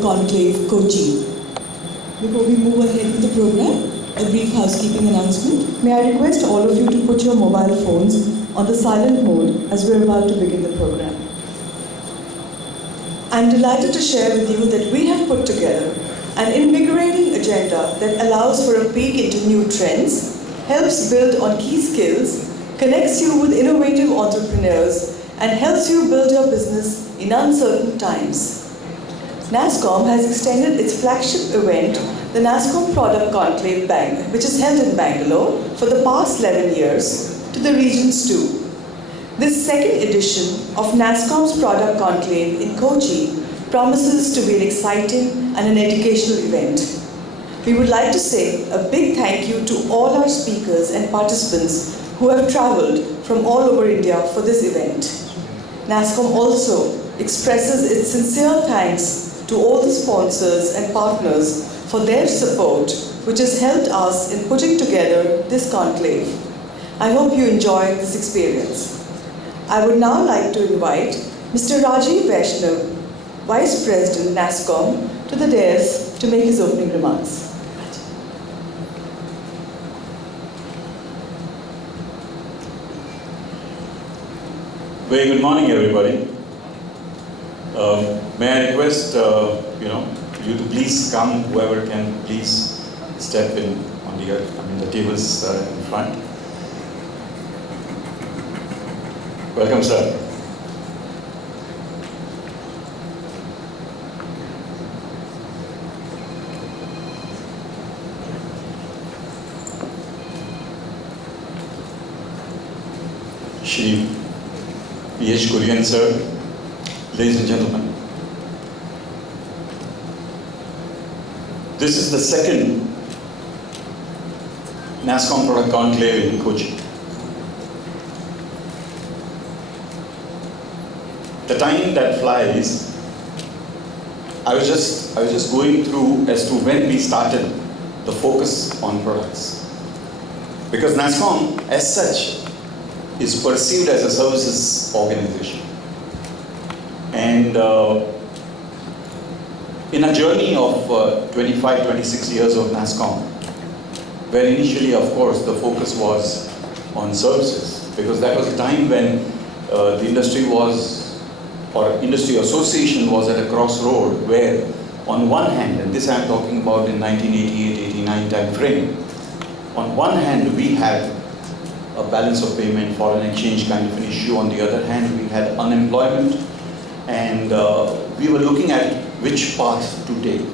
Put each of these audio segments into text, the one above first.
Product Conclave, Cochin. Before we move ahead with the program, a brief housekeeping announcement. May I request all of you to put your mobile phones on the silent mode as we're about to begin the program. I'm delighted to share with you that we have put together an invigorating agenda that allows for a peek into new trends, helps build on key skills, connects you with innovative entrepreneurs, and helps you build your business in uncertain times. Nasscom has extended its flagship event, the Nasscom Product Conclave Bank, which is held in Bangalore for the past 11 years, to the regions too. This second edition of Nasscom's Product Conclave in Cochin promises to be an exciting and an educational event. We would like to say a big thank you to all our speakers and participants who have traveled from all over India for this event. Nasscom also expresses its sincere thanks to all the sponsors and partners for their support, which has helped us in putting together this conclave. I hope you enjoy this experience. I would now like to invite Mr. Rajiv Vaishnav, Vice President Nasscom, to the dais to make his opening remarks. Very good morning, everybody. May I request you to please come, whoever can please step in on the tables in front. Welcome, sir. Shri P.H. Kurian, sir. Ladies and gentlemen, this is the second Nasscom Product Conclave in Cochin. The time that flies, I was just going through as to when we started the focus on products. Because Nasscom, as such, is perceived as a services organization. And in a journey of 25, 26 years of Nasscom, where initially, of course, the focus was on services, because that was the time when the industry was, or industry association was at a crossroad where, on one hand, and this I'm talking about in 1988-89 time frame, on one hand we had a balance of payment, foreign exchange kind of an issue. On the other hand, we had unemployment, and we were looking at which path to take.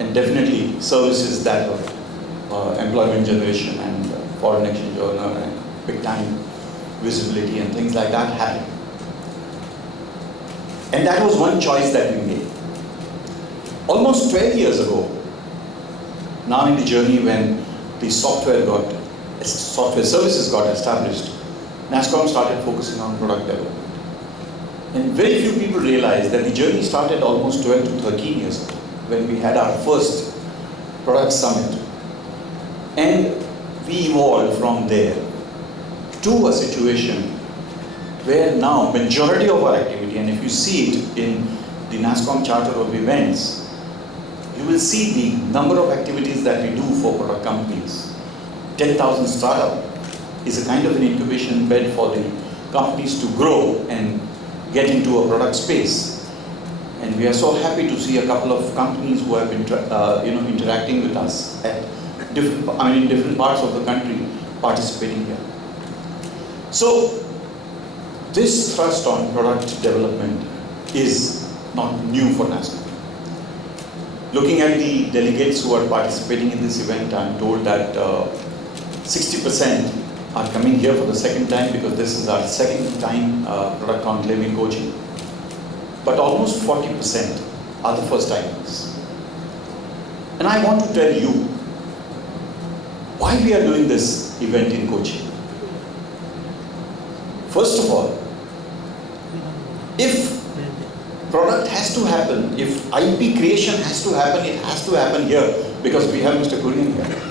And definitely services that were employment generation and foreign exchange earner and big time visibility and things like that happened. And that was one choice that we made. Almost 12 years ago, now in the journey when the software services got established, Nasscom started focusing on product development. And very few people realized that the journey started almost 12 to 13 years ago when we had our first product summit. And we evolved from there to a situation where now majority of our activity, and if you see it in the Nasscom charter of events, you will see the number of activities that we do for product companies. 10,000 startup is a kind of an incubation bed for the companies to grow and get into a product space. And we are so happy to see a couple of companies who have been interacting with us at in different parts of the country participating here. So this thrust on product development is not new for Nasscom. Looking at the delegates who are participating in this event, I'm told that 60% are coming here for the second time because this is our second time product conclave in Cochin. But almost 40% are the first timers. And I want to tell you why we are doing this event in Cochin. First of all, if product has to happen, if IP creation has to happen, it has to happen here because we have Mr. Kurian here.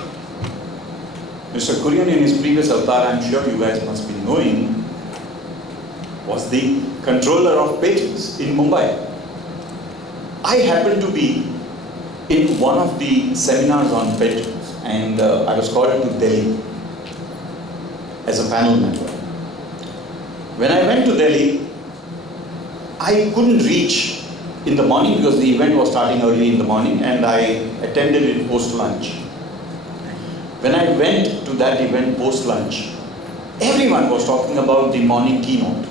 Mr. Kurian in his previous avatar, I'm sure you guys must be knowing, was the controller of patents in Mumbai. I happened to be in one of the seminars on pensions, and I was called to Delhi as a panel member. When I went to Delhi, I couldn't reach in the morning because the event was starting early in the morning, and I attended it post-lunch. When I went to that event post-lunch, everyone was talking about the morning keynote.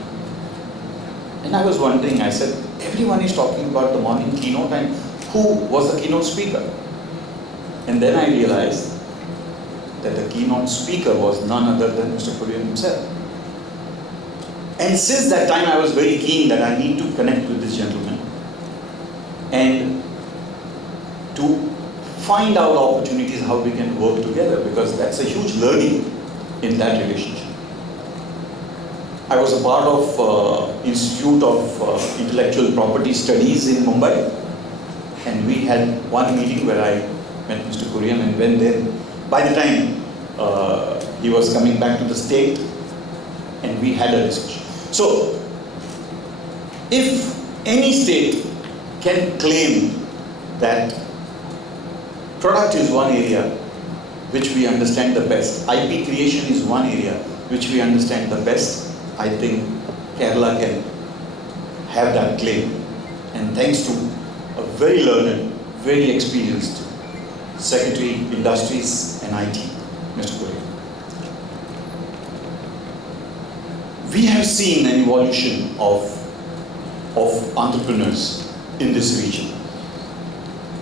And I was wondering, I said, everyone is talking about the morning keynote, and who was the keynote speaker? And then I realized that the keynote speaker was none other than Mr. Kurian himself. And since that time I was very keen that I need to connect with this gentleman and to find out opportunities how we can work together, because that's a huge learning in that relationship. I was a part of Institute of Intellectual Property Studies in Mumbai, and we had one meeting where I met Mr. Kurian, and when then, by the time he was coming back to the state, and we had a discussion. So, if any state can claim that product is one area which we understand the best, IP creation is one area which we understand the best, I think Kerala can have that claim. And thanks to a very learned, very experienced Secretary, Industries and IT, Mr. Kurian. We have seen an evolution of entrepreneurs in this region.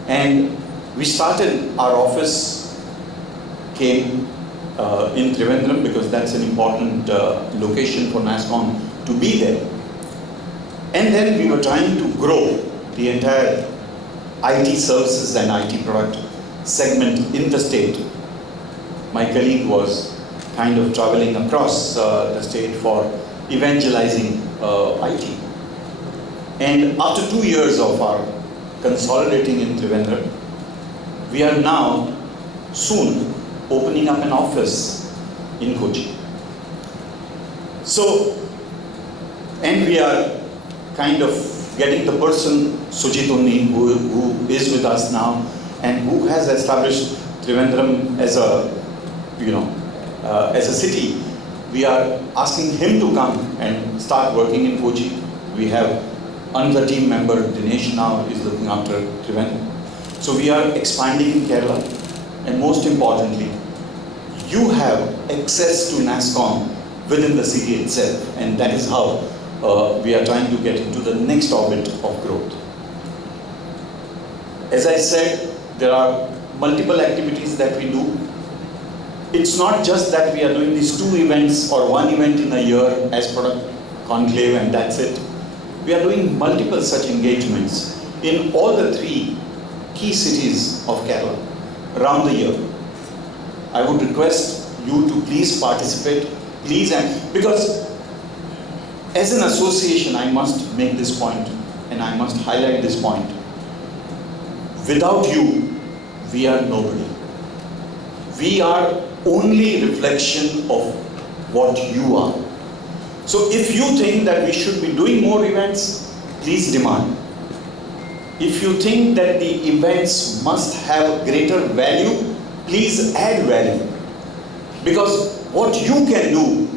And we started, our office came in Trivandrum because that's an important location for Nasscom to be there. And then we were trying to grow the entire IT services and IT product segment in the state. My colleague was kind of traveling across the state for evangelizing IT. And after 2 years of our consolidating in Trivandrum, we are now soon opening up an office in Cochin. So, and we are kind of getting the person, Sujit Unni, who is with us now and who has established Trivandrum as a, as a city. We are asking him to come and start working in Cochin. We have another team member, Dinesh, now is looking after Trivandrum. So we are expanding in Kerala, and most importantly, you have access to Nasscom within the city itself, and that is how we are trying to get into the next orbit of growth. As I said, there are multiple activities that we do. It's not just that we are doing these 2 events or 1 event in a year as product Conclave and that's it. We are doing multiple such engagements in all the 3 key cities of Kerala around the year. I would request you to please participate, please, and because as an association I must make this point and I must highlight this point. Without you, we are nobody. We are only reflection of what you are. So if you think that we should be doing more events, please demand. If you think that the events must have greater value, please add value. Because what you can do,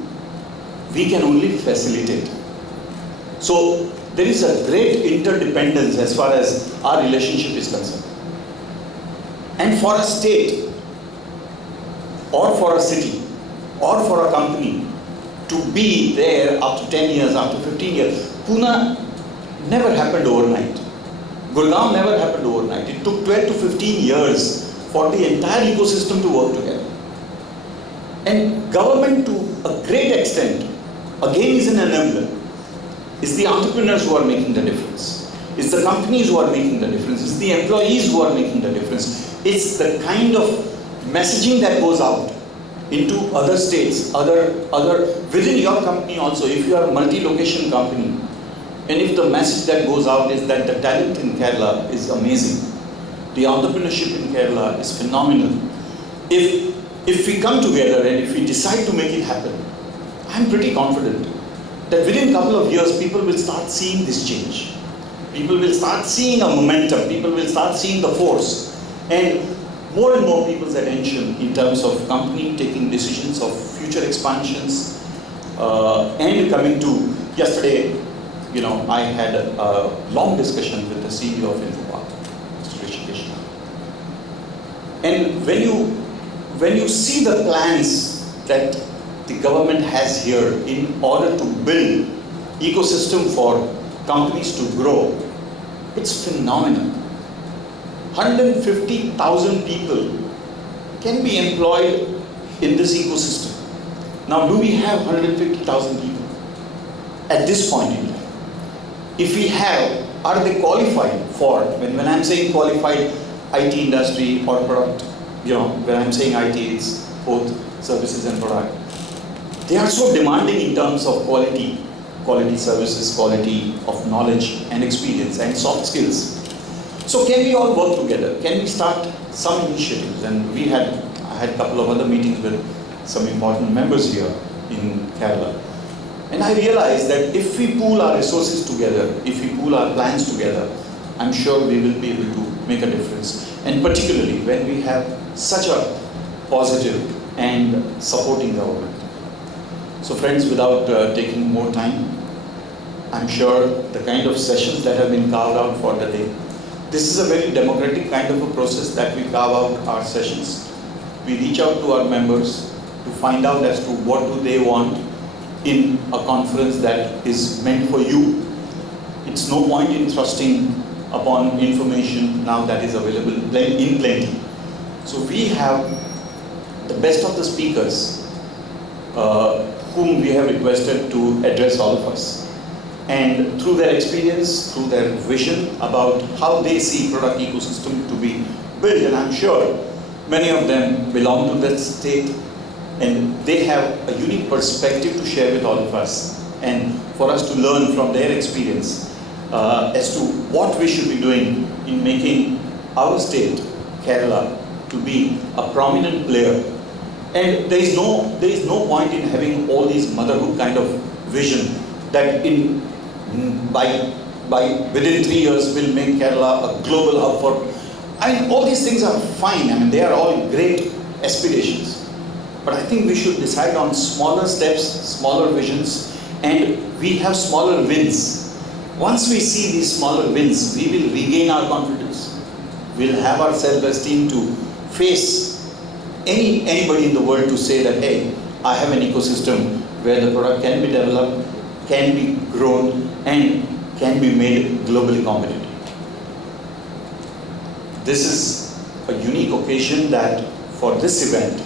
we can only facilitate. So there is a great interdependence as far as our relationship is concerned. And for a state, or for a city, or for a company to be there after 10 years, after 15 years. Pune never happened overnight. Gurgaon never happened overnight. It took 12 to 15 years for the entire ecosystem to work together. And government, to a great extent, again is an enabler. It's the entrepreneurs who are making the difference. It's the companies who are making the difference. It's the employees who are making the difference. It's the kind of messaging that goes out into other states, other within your company also. If you are a multi-location company, and if the message that goes out is that the talent in Kerala is amazing, the entrepreneurship in Kerala is phenomenal. If we come together and if we decide to make it happen, I'm pretty confident that within a couple of years people will start seeing this change. People will start seeing a momentum, people will start seeing the force, and more people's attention in terms of company taking decisions of future expansions, and coming to yesterday, I had a long discussion with the CEO of Infopart, Mr. Rishikesh. And when you see the plans that the government has here in order to build ecosystem for companies to grow, it's phenomenal. 150,000 people can be employed in this ecosystem. Now, do we have 150,000 people at this point in time? If we have, are they qualified for, when I'm saying qualified, IT industry or product, when I'm saying IT, it's both services and product. They are so demanding in terms of quality services, quality of knowledge and experience and soft skills. So can we all work together? Can we start some initiatives? And I had a couple of other meetings with some important members here in Kerala. And I realized that if we pool our resources together, if we pool our plans together, I'm sure we will be able to make a difference. And particularly when we have such a positive and supporting government. So friends, without taking more time, I'm sure the kind of sessions that have been carved out for the day, this is a very democratic kind of a process that we carve out our sessions. We reach out to our members to find out as to what do they want in a conference that is meant for you. It's no point in thrusting upon information now that is available in plenty. So we have the best of the speakers whom we have requested to address all of us. And through their experience, through their vision about how they see product ecosystem to be built, and I'm sure many of them belong to that state, and they have a unique perspective to share with all of us, and for us to learn from their experience as to what we should be doing in making our state, Kerala, to be a prominent player. And there is no point in having all these motherhood kind of vision that by within 3 years will make Kerala a global hub for. All these things are fine. They are all great aspirations. But I think we should decide on smaller steps, smaller visions, and we have smaller wins. Once we see these smaller wins, we will regain our confidence. We'll have our self-esteem to face anybody in the world to say that, hey, I have an ecosystem where the product can be developed, can be grown, and can be made globally competitive. This is a unique occasion that for this event,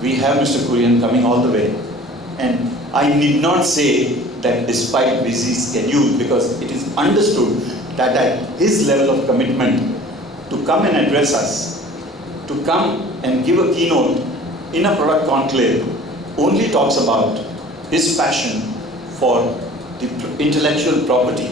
we have Mr. Kurian coming all the way. And I need not say that despite busy schedule, because it is understood that at his level of commitment to come and address us, to come and give a keynote in a product conclave, only talks about his passion for the intellectual property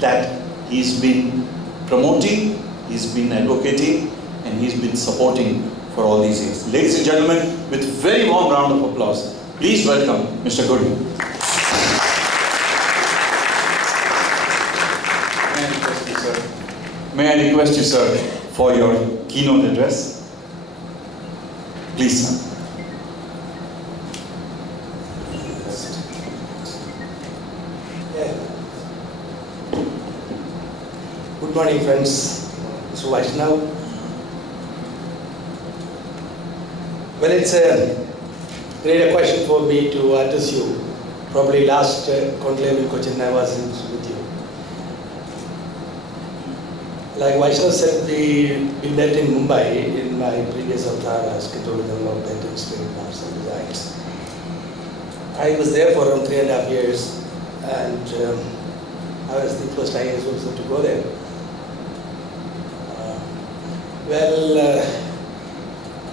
that he's been promoting, he's been advocating, and he's been supporting for all these years. Ladies and gentlemen, with a very warm round of applause, please welcome Mr. Guri. May I request you, sir, for your keynote address? Please, sir. Good morning, friends. Mr. Vaishnav. Well, it's a great occasion for me to address you. Probably last conclave in Cochin I was with you. Like Vaishnav said, we met in Mumbai in my previous avatar, scheduled development and state maps and designs. I was there for around 3.5 years, and I was the first IAS officer to go there.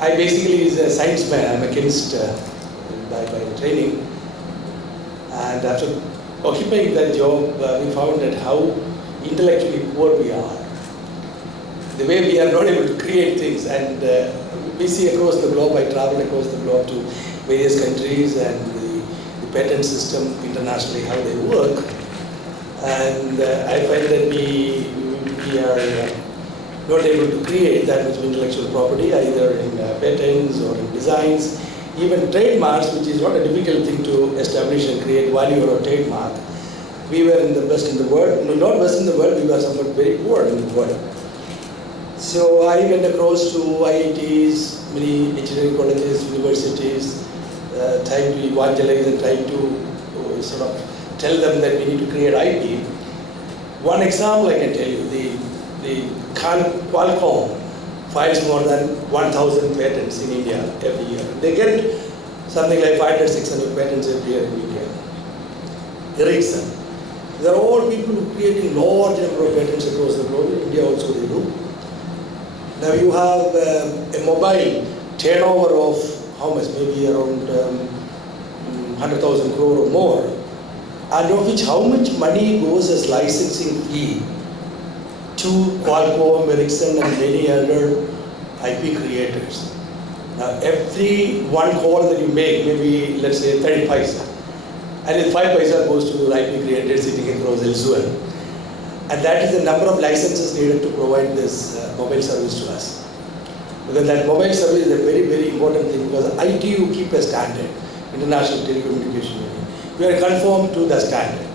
I basically is a science man. I'm a chemist by training. And after occupying that job, we found that how intellectually poor we are. The way we are not able to create things, and we see across the globe, I travel across the globe to various countries and the patent system internationally, how they work. And I find that we are not able to create that much of intellectual property, either in patents or in designs, even trademarks, which is not a difficult thing to establish and create value or a trademark. We were in the best in the world, no, not best in the world, we were somewhat very poor in the world. So I went across to IITs, many engineering colleges, universities, trying to evangelize and trying to sort of tell them that we need to create IP. One example I can tell you, the Qualcomm files more than 1,000 patents in India every year. They get something like 500, 600 patents every year in India. Ericsson. There are all people who are creating large number of patents across the globe. In India also they do. Now you have a mobile turnover of how much? Maybe around 100,000 crore or more. And of which how much money goes as licensing fee to Qualcomm, Ericsson and many other IP creators. Now every one call that you make, maybe let's say 30 paisa, and if 5 paisa goes to the IP creator sitting across elsewhere. And that is the number of licenses needed to provide this mobile service to us. Because that mobile service is a very, very important thing, because ITU keep a standard, International Telecommunication Union. We are conformed to the standard.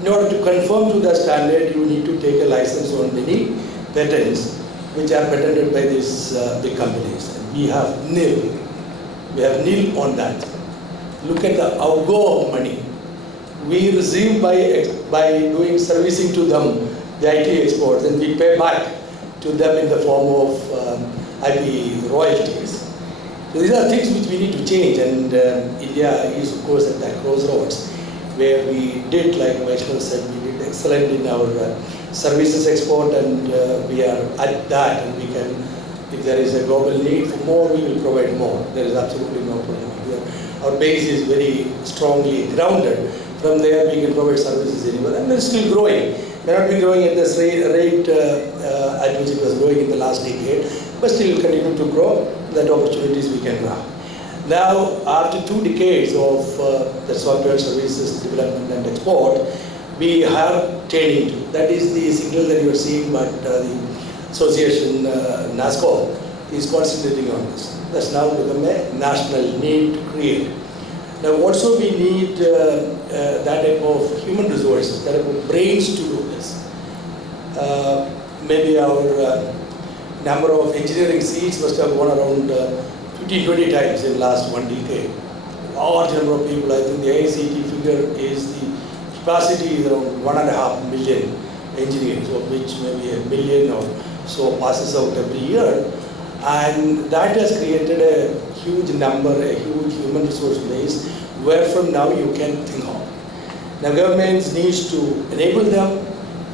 In order to conform to the standard, you need to take a license on many patents which are patented by these big companies. And we have nil. We have nil on that. Look at the outgo of money we receive by doing servicing to them, the IT exports, and we pay back to them in the form of IP royalties. So these are things which we need to change, and India is of course at that crossroads where we did, like Vaishnav said, we did excellent in our services export, and we are at that, and we can, if there is a global need for more, we will provide more. There is absolutely no problem. Our base is very strongly grounded. From there we can provide services anywhere, and we're still growing. May not be growing at this rate at which it was growing in the last decade, but still continue to grow. That opportunities we can grab. Now, after 2 decades of the software services development and export, we are turning to. That is the signal that you are seeing, but the association Nasscom is concentrating on this. That's now become a national need to create. Now, also we need that type of human resources, that type of brains to do this. Maybe our number of engineering seats must have gone around 15-20 times in the last 1 decade. Large number of people. I think the ICT figure is the capacity is around 1.5 million engineers, of which maybe 1 million or so passes out every year. And that has created a huge number, a huge human resource base, where from now you can think of. Now governments needs to enable them,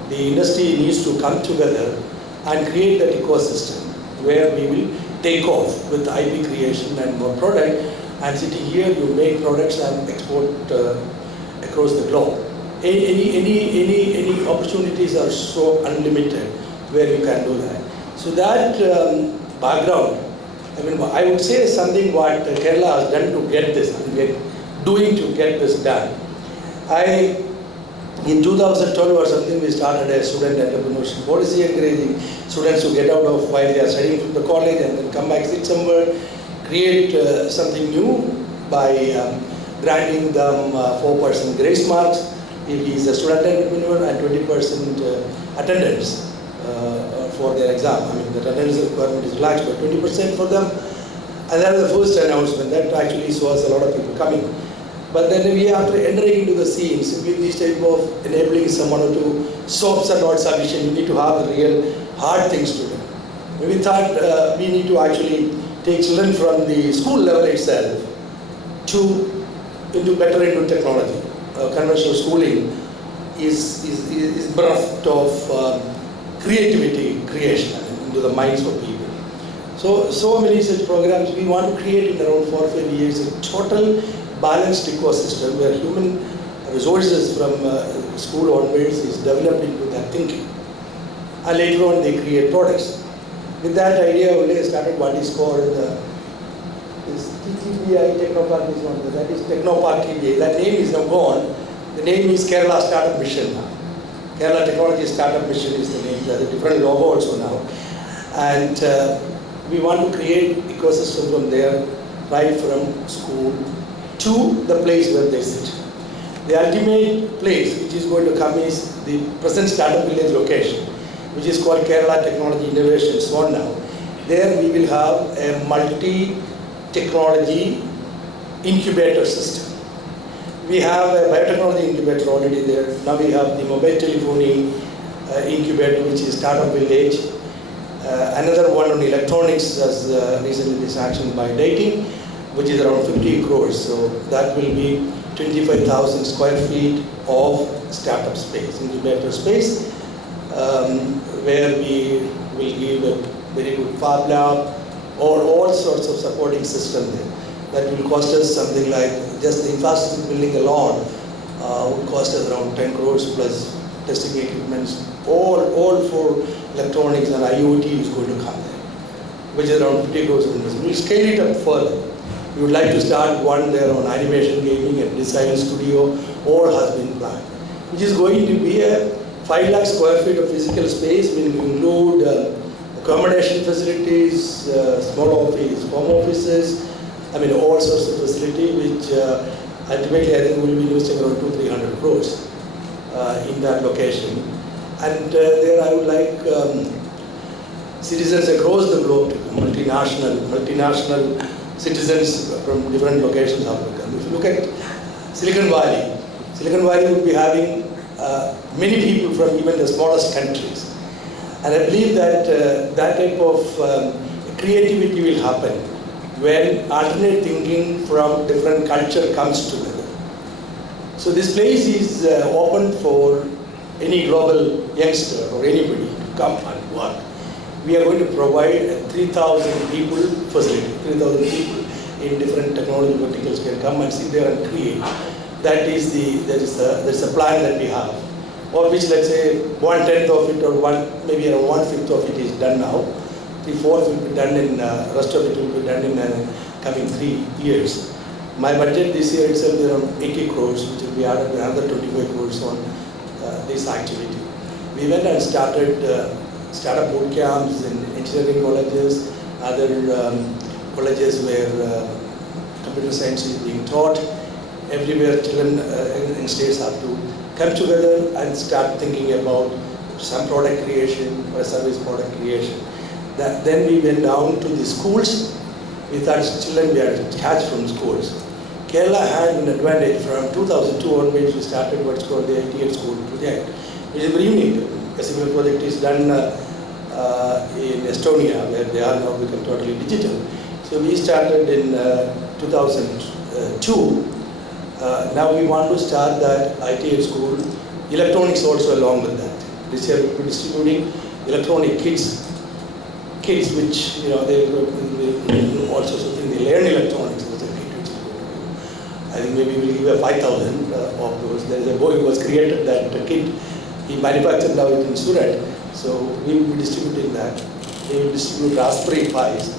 the industry needs to come together and create that ecosystem where we will take off with IP creation and more product, and sitting here you make products and export across the globe. Any opportunities are so unlimited where you can do that. So that background, I mean, I would say something what Kerala has done to get this, doing to get this done. In 2012 or something, we started a student entrepreneurship policy, encouraging students to get out of while they are studying from the college and then come back, sit somewhere, create something new by granting them 4% grace marks if he is a student entrepreneur and 20% attendance for their exam. I mean, the attendance requirement is relaxed by 20% for them. And that was the first announcement. That actually saw us a lot of people coming. But then we, after entering into the scene, simply this type of enabling someone to soaps are not sufficient. You need to have the real hard things to do. We thought we need to actually take children from the school level itself better into technology. Conventional schooling is bereft of creativity, creation into the minds of people. So many such programs we want to create in around 4 or 5 years a total balanced ecosystem where human resources from school onwards is developed into that thinking. And later on they create products. With that idea only I started what is called this TTBI Technopark is one. That is Technopark TBI. That name is now gone. The name is Kerala Startup Mission now. Kerala Technology Startup Mission is the name. There are different logo also now. And we want to create ecosystem from there, right from school to the place where they sit. The ultimate place which is going to come is the present startup village location, which is called Kerala Technology Innovation Zone now. There we will have a multi-technology incubator system. We have a biotechnology incubator already there. Now we have the mobile telephony incubator, which is startup village. Another one on electronics has recently been sanctioned by dating, which is around 50 crores. So that will be 25,000 square feet of startup space, incubator space, where we will give a very good fab lab or all sorts of supporting system there. That will cost us something like, just the infrastructure building alone would cost us around 10 crores plus testing equipments, all for electronics and IoT is going to come there, which is around 50 crores of investment. We'll scale it up further. We would like to start one there on animation gaming and design studio, all has been planned, which is going to be a 5 lakh square feet of physical space, will include accommodation facilities, small office, home offices, I mean all sorts of facility, which ultimately I think will be investing around 200-300 crores in that location. And there I would like citizens across the globe to come, multinational citizens from different locations have to come. If you look at Silicon Valley would be having many people from even the smallest countries. And I believe that that type of creativity will happen when alternate thinking from different culture comes together. So this place is open for any global youngster or anybody to come and work. We are going to provide a 3,000 people facility. 3,000 people in different technology verticals can come and sit there and create. That is there's a plan that we have, of which let's say 1/10 of it or maybe around 1/5 of it is done now. 3/4 will be done in rest of it will be done in coming 3 years. My budget this year itself is around 80 crores, which will be added another 25 crores on this activity. We went and started startup boot camps in engineering colleges, other colleges where computer science is being taught. Everywhere children in states have to come together and start thinking about some product creation or service product creation. Then we went down to the schools. We thought children we had to catch from schools. Kerala had an advantage. From 2002 onwards, we started what's called the ITL school project, which is very unique. A similar project is done in Estonia, where they are now become totally digital. So we started in 2002. Now we want to start that ITL school, electronics also along with that. This year we will be distributing electronic kits which they all sorts of things. They learn electronics. I think maybe we'll give 5,000 of those. There is a boy who was created that kit. He manufactured now it in Surat. So we will be distributing that. We will distribute Raspberry Pis.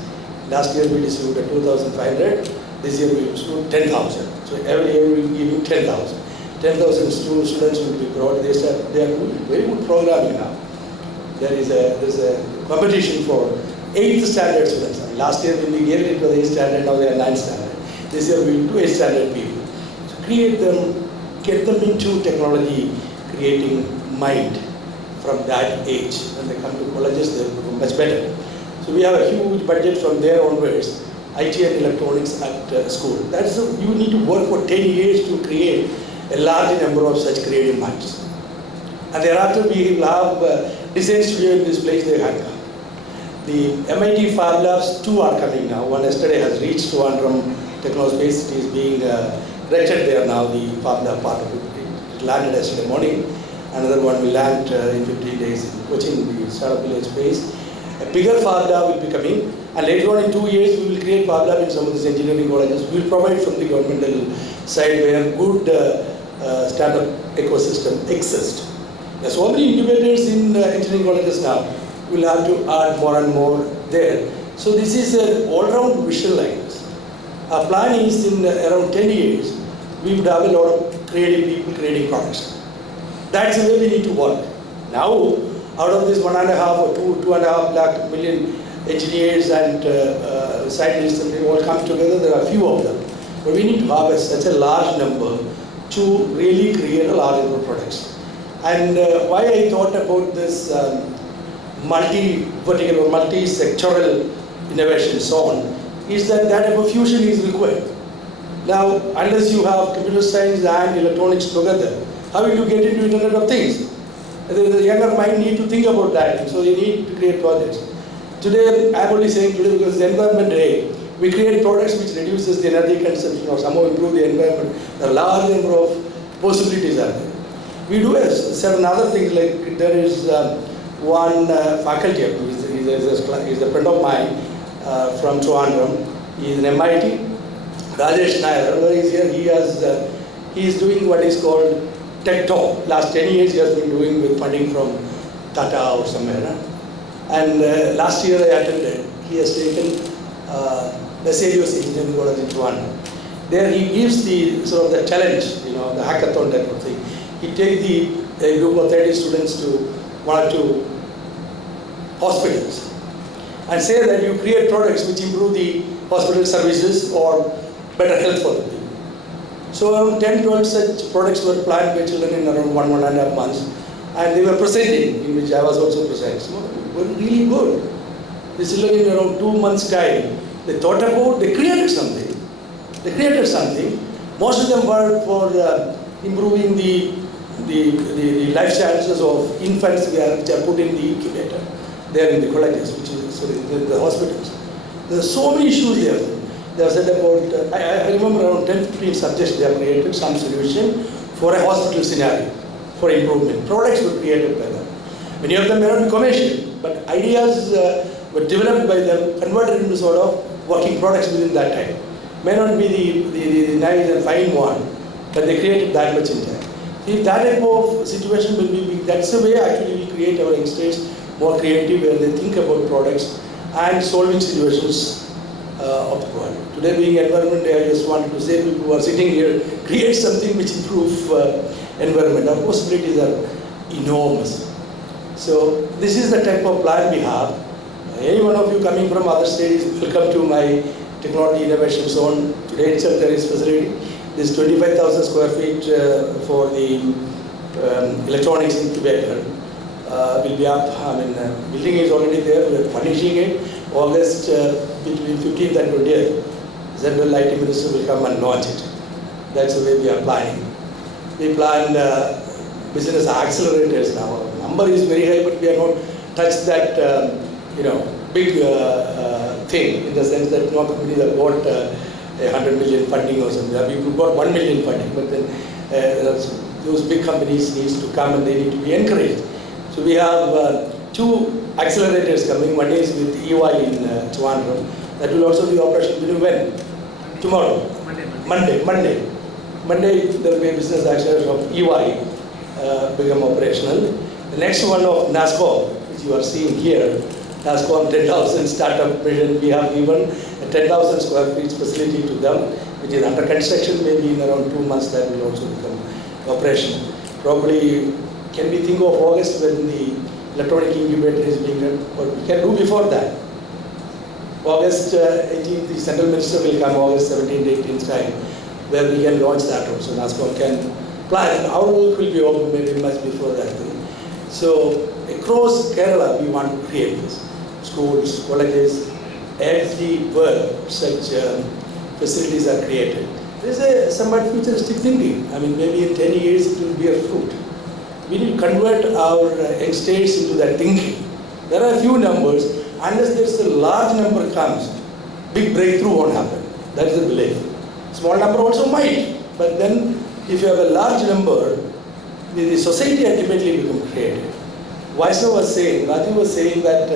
Last year we distributed 2,500. This year we will distribute 10,000. So every year we will be giving 10,000. 10,000 students will be brought. They are doing very good programming now. There's a competition for 8th standard students. Last year when we gave it to the 8th standard, now they are 9th standard. This year we will do 8th standard people. So create them, get them into technology, creating mind from that age. When they come to colleges, they will become much better. So we have a huge budget from there onwards. IT and electronics at school. You need to work for 10 years to create a large number of such creative minds. And thereafter we will have design studio in this place they had come. The MIT Fab Labs 2 are coming now. One yesterday has reached to Andhram Technospace. It is being erected there now, the Fab Lab part of it. It landed yesterday morning. Another one will land in 15 days in Cochin, the startup village space. A bigger Fab Lab will be coming. And later on in 2 years, we will create Fab Lab in some of these engineering colleges. We will provide from the governmental side where good startup ecosystem exists. There are so many incubators in engineering colleges now. We'll have to add more and more there. So this is an all-round vision like this. Our plan is in around 10 years, we would have a lot of creative people creating products. That's the way we need to work. Now, out of this 1.5 or 2.5 lakh million engineers and scientists, and they all come together, there are few of them. But we need to harvest such a large number to really create a large number of products. And why I thought about this multi-vertical or multi-sectoral innovation zone is that type of fusion is required. Now, unless you have computer science and electronics together, how will you get into Internet of Things? The younger mind need to think about that, so they need to create projects. Today, I'm only saying today because it's the Environment Day, we create products which reduces the energy consumption or somehow improve the environment. There are a large number of possibilities are there. We do certain other things, like there is one faculty, he's a friend of mine from Trivandrum. He is in MIT. Rajesh Nair, where he's here, he is doing what is called Tech Talk. Last 10 years he has been doing with funding from Tata or somewhere. And last year I attended. He has taken the Serious Engineering College in Trivandrum. There he gives the sort of the challenge, the hackathon type of thing. He takes a group of 30 students to one or two hospitals and say that you create products which improve the hospital services or better health for the people. So around 10, 12 such products were planned by children in around 1.5 months, and they were presenting, in which I was also present. So it was really good. The children in around 2 months' time, they thought about, they created something. They created something. Most of them were for improving the life chances of infants which are put in the incubator there in the colleges, which is in the hospitals. There are so many issues there. They have said about, I remember around 10-15 subjects they have created some solution for a hospital scenario, for improvement. Products were created by them. Many of them may not be commercial, but ideas were developed by them, converted into sort of working products within that time. May not be the nice and fine one, but they created that much in time. If that type of situation will be, that's the way actually we create our youngsters more creative, where they think about products and solving situations of the world. Today being Environment Day, I just wanted to say people who are sitting here, create something which improve environment. Our possibilities are enormous. So this is the type of plan we have. Any one of you coming from other states, welcome to my Technology Innovation Zone. Today itself there is facility. This 25,000 square feet for the electronics incubator will be up. Building is already there. We are finishing it. August between 15th and 20th, General IT Minister will come and launch it. That's the way we are planning. We plan business accelerators now. Number is very high, but we have not touched that big thing, in the sense that no companies have got 100 million funding or something. We've got 1 million funding, but then those big companies needs to come and they need to be encouraged. So we have 2 accelerators coming. One is with EY in Trivandrum. That will also be operational when? Tomorrow. Monday there will be a business accelerator of EY become operational. The next one of Nasscom, which you are seeing here, Nasscom 10,000 startup vision. We have given a 10,000 square feet facility to them, which is under construction. Maybe in around 2 months that will also become operational. Probably, can we think of August when the electronic incubator is being done? Or we can do before that. August 18th, the Central Minister will come August 17th, 18th time, where we can launch that also. Nasscom can plan. Our work will be open maybe much before that. So across Kerala, we want to create this. Schools, colleges, as the world, such facilities are created. There's a somewhat futuristic thinking. Maybe in 10 years it will bear fruit. We need to convert our youngsters into that thinking. There are a few numbers. Unless there's a large number comes, big breakthrough won't happen. That's the belief. Small number also might, but then if you have a large number, the society ultimately becomes creative. Vaishnav was saying, Raju was saying that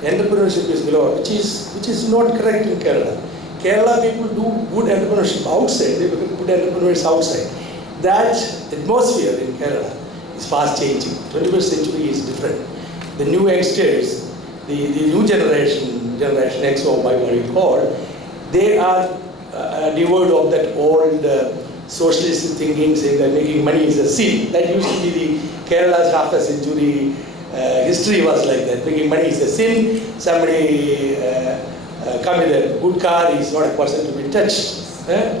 entrepreneurship is below, which is not correct in Kerala. Kerala people do good entrepreneurship outside, they become good entrepreneurs outside. That atmosphere in Kerala is fast changing. 21st century is different. The new youngsters, the new generation X or Y, what you call, they are devoid of that old socialist thinking, saying that making money is a sin. That used to be the Kerala's half a century history was like that. Making money is a sin. Somebody come with a good car is not a person to be touched.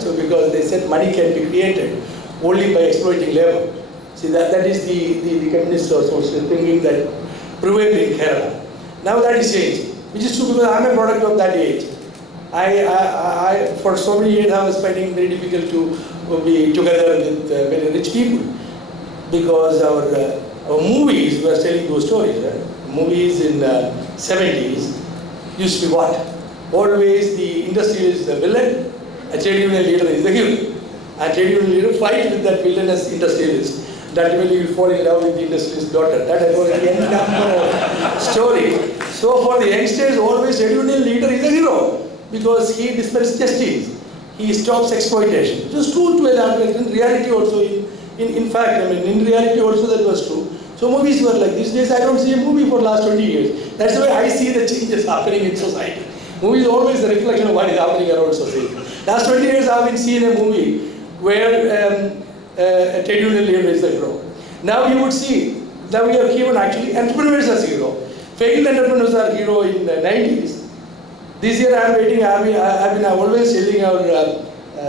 So because they said money can be created only by exploiting labor. See, that is the communist or social thinking that prevailed in Kerala. Now that is changed, which is true because I am a product of that age. I for so many years I was finding it very difficult to be together with very rich people because our movies were telling those stories. Right? Movies in the 70s used to be what? Always the industrialist is the villain, a trade union leader is the hero. And trade union leader fight with that villainous industrialist. That will you will fall in love with the industrialist's daughter. That was the end of story. So for the youngsters, always trade union leader is a hero because he dispenses justice. He stops exploitation. It was true to a large extent. In reality also, in fact, I mean, in reality also that was true. So movies were like these days. I don't see a movie for the last 20 years. That's the way I see the changes happening in society. Movie is always the reflection of what is happening around society. Last 20 years I have been seeing a movie where a trade union leader is the hero. Now you would see that we have given actually entrepreneurs as hero. Failed entrepreneurs are hero in the 90s. This year I am waiting. I have been always telling our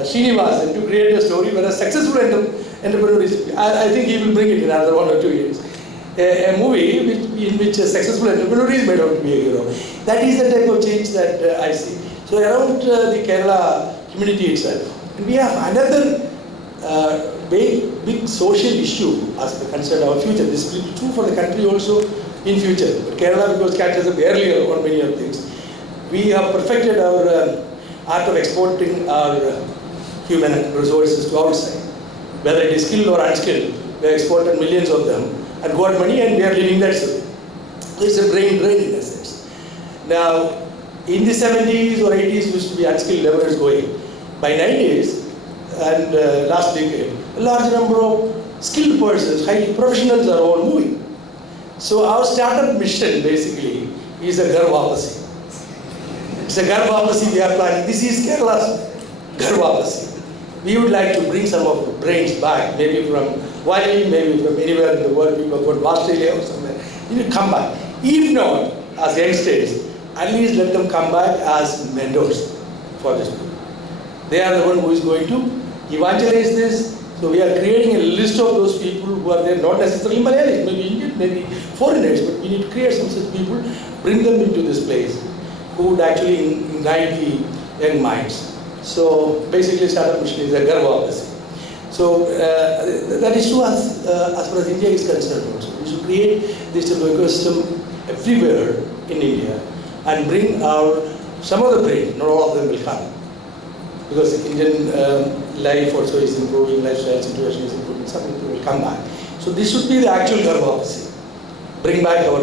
Srinivasan to create a story where a successful entrepreneur is. I think he will bring it in another 1 or 2 years. A movie in which a successful entrepreneur is made out to be a hero. That is the type of change that I see. So around the Kerala community itself, and we have another big social issue as concerned our future. This will be true for the country also in future. But Kerala, because catches up earlier on many of things, we have perfected our art of exporting our human resources to outside. Whether it is skilled or unskilled, we have exported millions of them and got money and we are living that way. It's a brain drain in a sense. Now, in the 70s or 80s used to be unskilled laborers going. By 90s and last decade, a large number of skilled persons, highly professionals are all moving. So our startup mission basically is a Garvapasi. It's a Garvapasi we are planning. This is Kerala's Garvapasi. We would like to bring some of the brains back, maybe from Wali, maybe from anywhere in the world, people go to Australia or somewhere. You need to come back. If not, as youngsters, at least let them come back as mentors for this group. They are the one who is going to evangelize this. So we are creating a list of those people who are there, not necessarily Malayalis, maybe Indian, maybe foreigners, but we need to create some such people, bring them into this place, who would actually ignite the young minds. So basically startup mission is a Garvapasi. So that is true as far as India is concerned also. We should create this ecosystem everywhere in India and bring out some of the brain, not all of them will come. Because Indian life also is improving, lifestyle situation is improving, some people will come back. So this should be the actual Garvapasi. Bring back our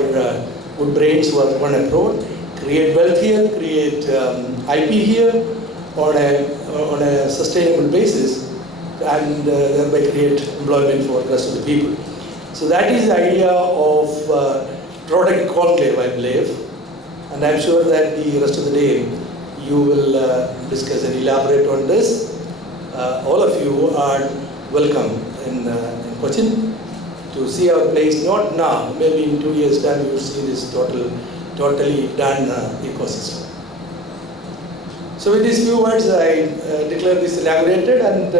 good brains who are gone abroad, create wealth here, create IP here on a sustainable basis, and thereby create employment for the rest of the people. So that is the idea of product conclave, I believe, and I'm sure that the rest of the day you will discuss and elaborate on this. All of you are welcome in Cochin to see our place, not now, maybe in 2 years' time you will see this totally done ecosystem. So with these few words, I declare this inaugurated, and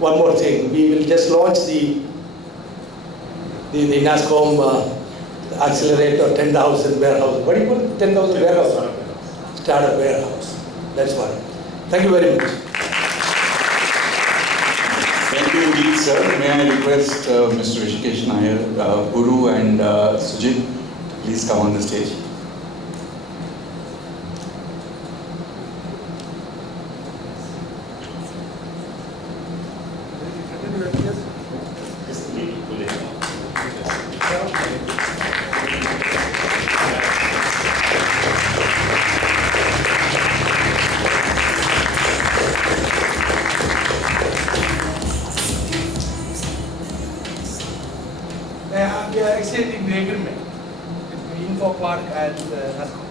one more thing, we will just launch the Nasscom accelerator 10,000 warehouse. What do you call it? 10,000 warehouse? Startup warehouse. That's one. Thank you very much. Thank you indeed, sir. May I request Mr. Rishikesh Nair, Guru and Sujit, please come on the stage. We are exchanging the agreement between Info Park and Nasscom.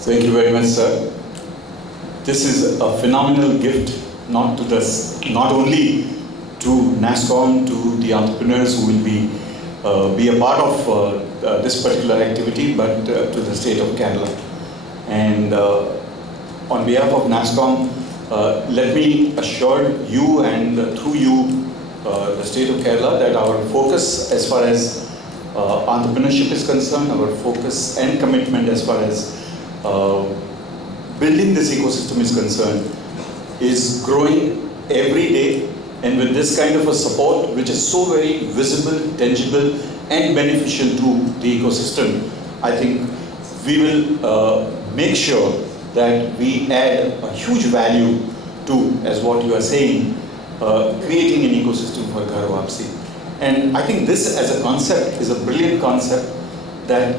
Thank you very much, sir. This is a phenomenal gift, not only to Nasscom, to the entrepreneurs who will be a part of this particular activity, but to the state of Kerala. And on behalf of Nasscom, let me assure you and through you, the state of Kerala, that our focus as far as entrepreneurship is concerned, our focus and commitment as far as building this ecosystem is concerned, is growing every day. And with this kind of a support, which is so very visible, tangible, and beneficial to the ecosystem, I think we will make sure that we add a huge value to, as what you are saying, creating an ecosystem for Ghar Wapsi. And I think this as a concept is a brilliant concept that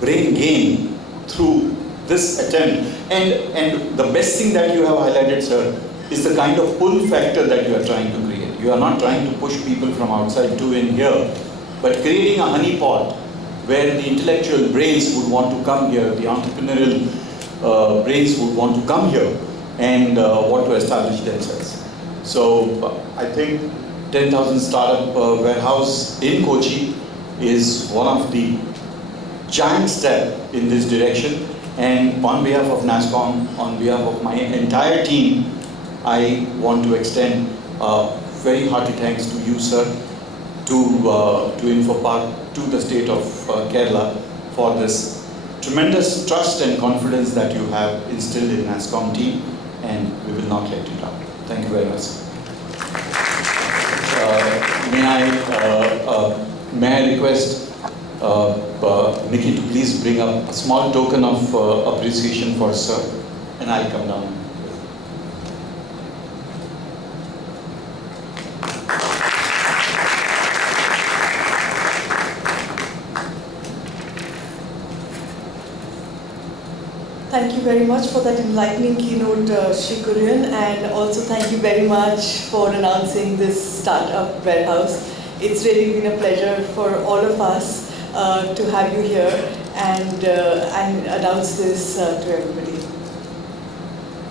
brain gain through this attempt. And the best thing that you have highlighted, sir, is the kind of pull factor that you are trying to create. You are not trying to push people from outside to in here, but creating a honeypot where the intellectual brains would want to come here, the entrepreneurial brains would want to come here and want to establish themselves. So I think 10,000 startup warehouse in Cochin is one of the giant step in this direction. And on behalf of Nasscom, on behalf of my entire team, I want to extend very hearty thanks to you, sir, to InfoPark, to the state of Kerala for this tremendous trust and confidence that you have instilled in Nasscom team, and we will not let you down. Thank you very much, sir. May I request Nikki to please bring up a small token of appreciation for sir, and I'll come down. Thank you very much for that enlightening keynote, Shri Kurian, and also thank you very much for announcing this startup warehouse. It's really been a pleasure for all of us to have you here and announce this to everybody.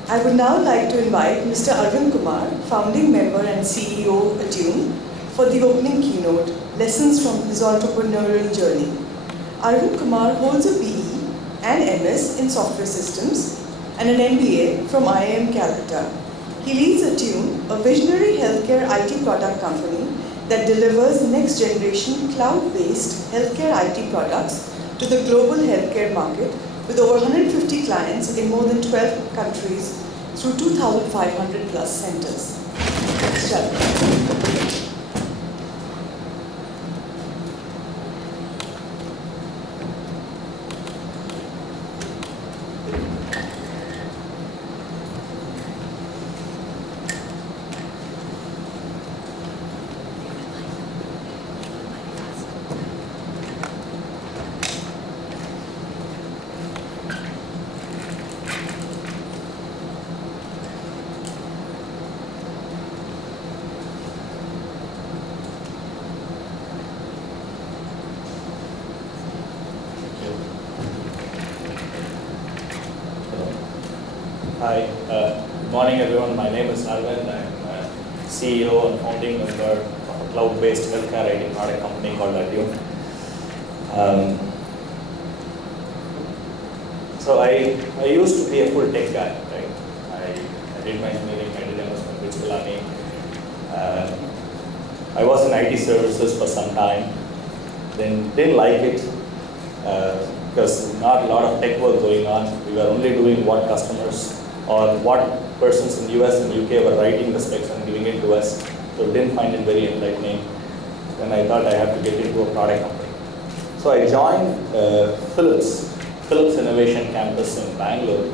I would now like to invite Mr. Arvind Kumar, founding member and CEO Attune, for the opening keynote, Lessons from His Entrepreneurial Journey. Arvind Kumar holds a BE and MS in Software Systems and an MBA from IIM Calcutta. He leads Attune, a visionary healthcare IT product company that delivers next-generation cloud-based healthcare IT products to the global healthcare market with over 150 clients in more than 12 countries through 2,500 plus centers. Next up. Hi, good morning everyone. My name is Arvind. I'm CEO and founding member of a cloud-based healthcare IT product company called Attune. So I used to be a full tech guy, right? I did my engineering, I did MS from Vichkalani. I was in IT services for some time, then didn't like it because not a lot of tech work going on. We were only doing what customers or what persons in US and UK were writing the specs and giving it to us. So didn't find it very enlightening. Then I thought I had to get into a product company. So I joined Philips Innovation Campus in Bangalore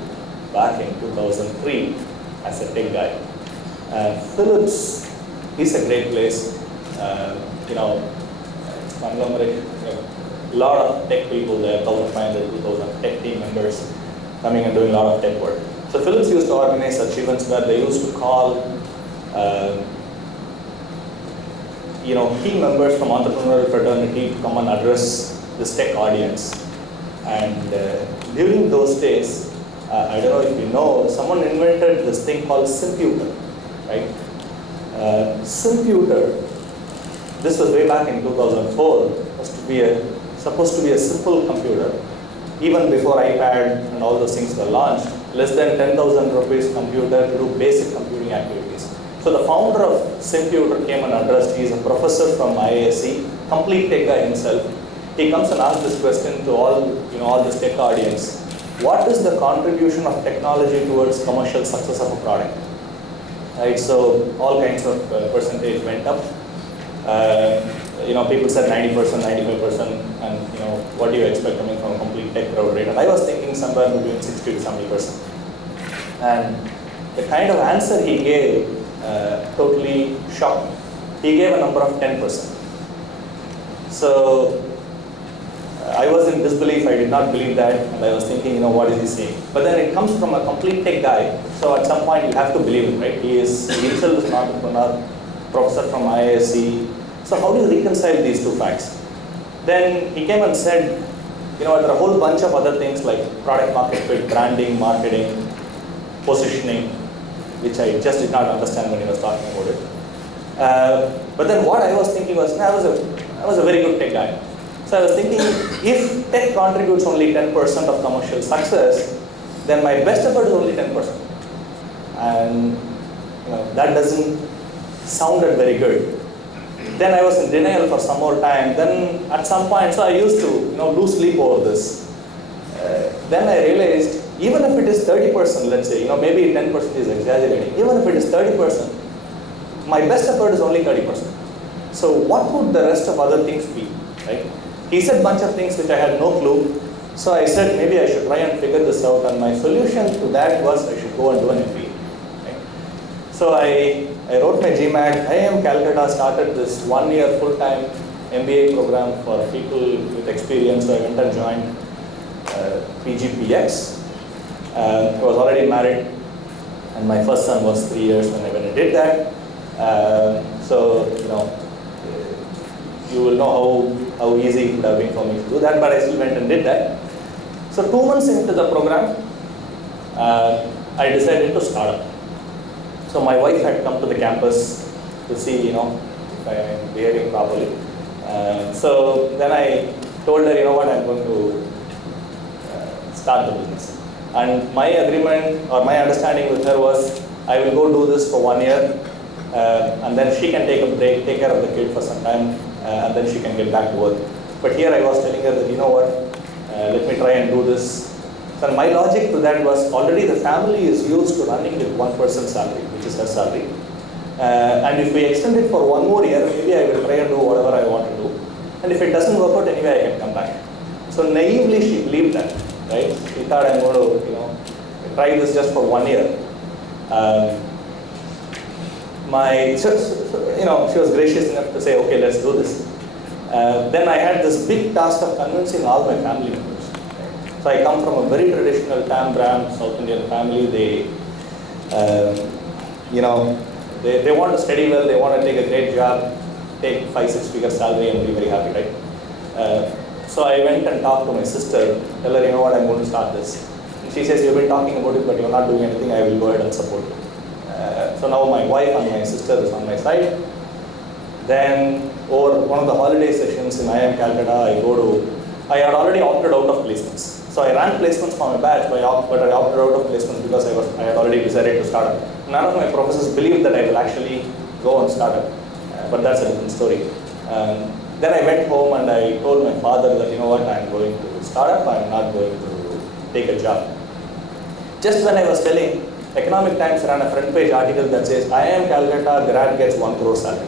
back in 2003 as a tech guy. Philips is a great place. It's conglomerate. A lot of tech people there, 1,500, 2,000 tech team members coming and doing a lot of tech work. So Philips used to organize such events where they used to call key members from entrepreneurial fraternity to come and address this tech audience. And during those days, I don't know if you know, someone invented this thing called Simputer, right? Simputer, this was way back in 2004, was supposed to be a simple computer. Even before iPad and all those things were launched, less than 10,000 rupees computer to do basic computing activities. So the founder of Simputer came and addressed. He's a professor from IISc, complete tech guy himself. He comes and asks this question to all this tech audience. What is the contribution of technology towards commercial success of a product? Right, so all kinds of percentage went up. People said 90%, 95%, and what do you expect coming from a complete tech crowd, right? And I was thinking somewhere between 60 to 70%. And the kind of answer he gave totally shocked me. He gave a number of 10%. So I was in disbelief. I did not believe that, and I was thinking, what is he saying? But then it comes from a complete tech guy, so at some point you have to believe him, right? He himself is an entrepreneur, professor from IISc. So how do you reconcile these two facts? Then he came and said, there are a whole bunch of other things like product market fit, branding, marketing, positioning, which I just did not understand when he was talking about it. But then what I was thinking was, I was a very good tech guy. So I was thinking, if tech contributes only 10% of commercial success, then my best effort is only 10%. And that doesn't sounded very good. Then I was in denial for some more time. Then at some point, so I used to lose sleep over this. Then I realized, even if it is 30%, let's say, maybe 10% is exaggerating. Even if it is 30%, my best effort is only 30%. So what would the rest of other things be, right? He said a bunch of things which I had no clue. So I said maybe I should try and figure this out. And my solution to that was I should go and do an MBA. Right? So I wrote my GMAT. IIM Calcutta started this 1-year full-time MBA program for people with experience. So I went and joined PGPX. I was already married, and my first son was 3 years when I did that. You will know how easy it would have been for me to do that, but I still went and did that. So 2 months into the program, I decided to start up. So my wife had come to the campus to see, if I am behaving properly. So then I told her, I'm going to start the business. And my agreement or my understanding with her was, I will go do this for 1 year, and then she can take a break, take care of the kid for some time, and then she can get back to work. But here I was telling her that, let me try and do this. So my logic to that was, already the family is used to running with one person's salary, which is her salary. And if we extend it for 1 more year, maybe I will try and do whatever I want to do. And if it doesn't work out, anyway, I can come back. So naively, she believed that, right? She thought I'm going to, try this just for 1 year. She was gracious enough to say, okay, let's do this. Then I had this big task of convincing all my family members. Right? So I come from a very traditional Tam Bram South Indian family. They want to study well, they want to take a great job, take 5-6 figure salary and be very happy, right? So I went and talked to my sister, tell her, I'm going to start this. And she says, you've been talking about it, but you're not doing anything, I will go ahead and support you. So now my wife and my sister is on my side. Then over one of the holiday sessions in IIM Calcutta, I had already opted out of placements. So I ran placements for my batch, but I opted out of placements because I had already decided to start up. None of my professors believed that I will actually go and start up, but that's a different story. Then I went home and I told my father that, I'm going to start up, I'm not going to take a job. Just when I was telling, Economic Times ran a front page article that says, IIM Calcutta grad gets 1 crore salary.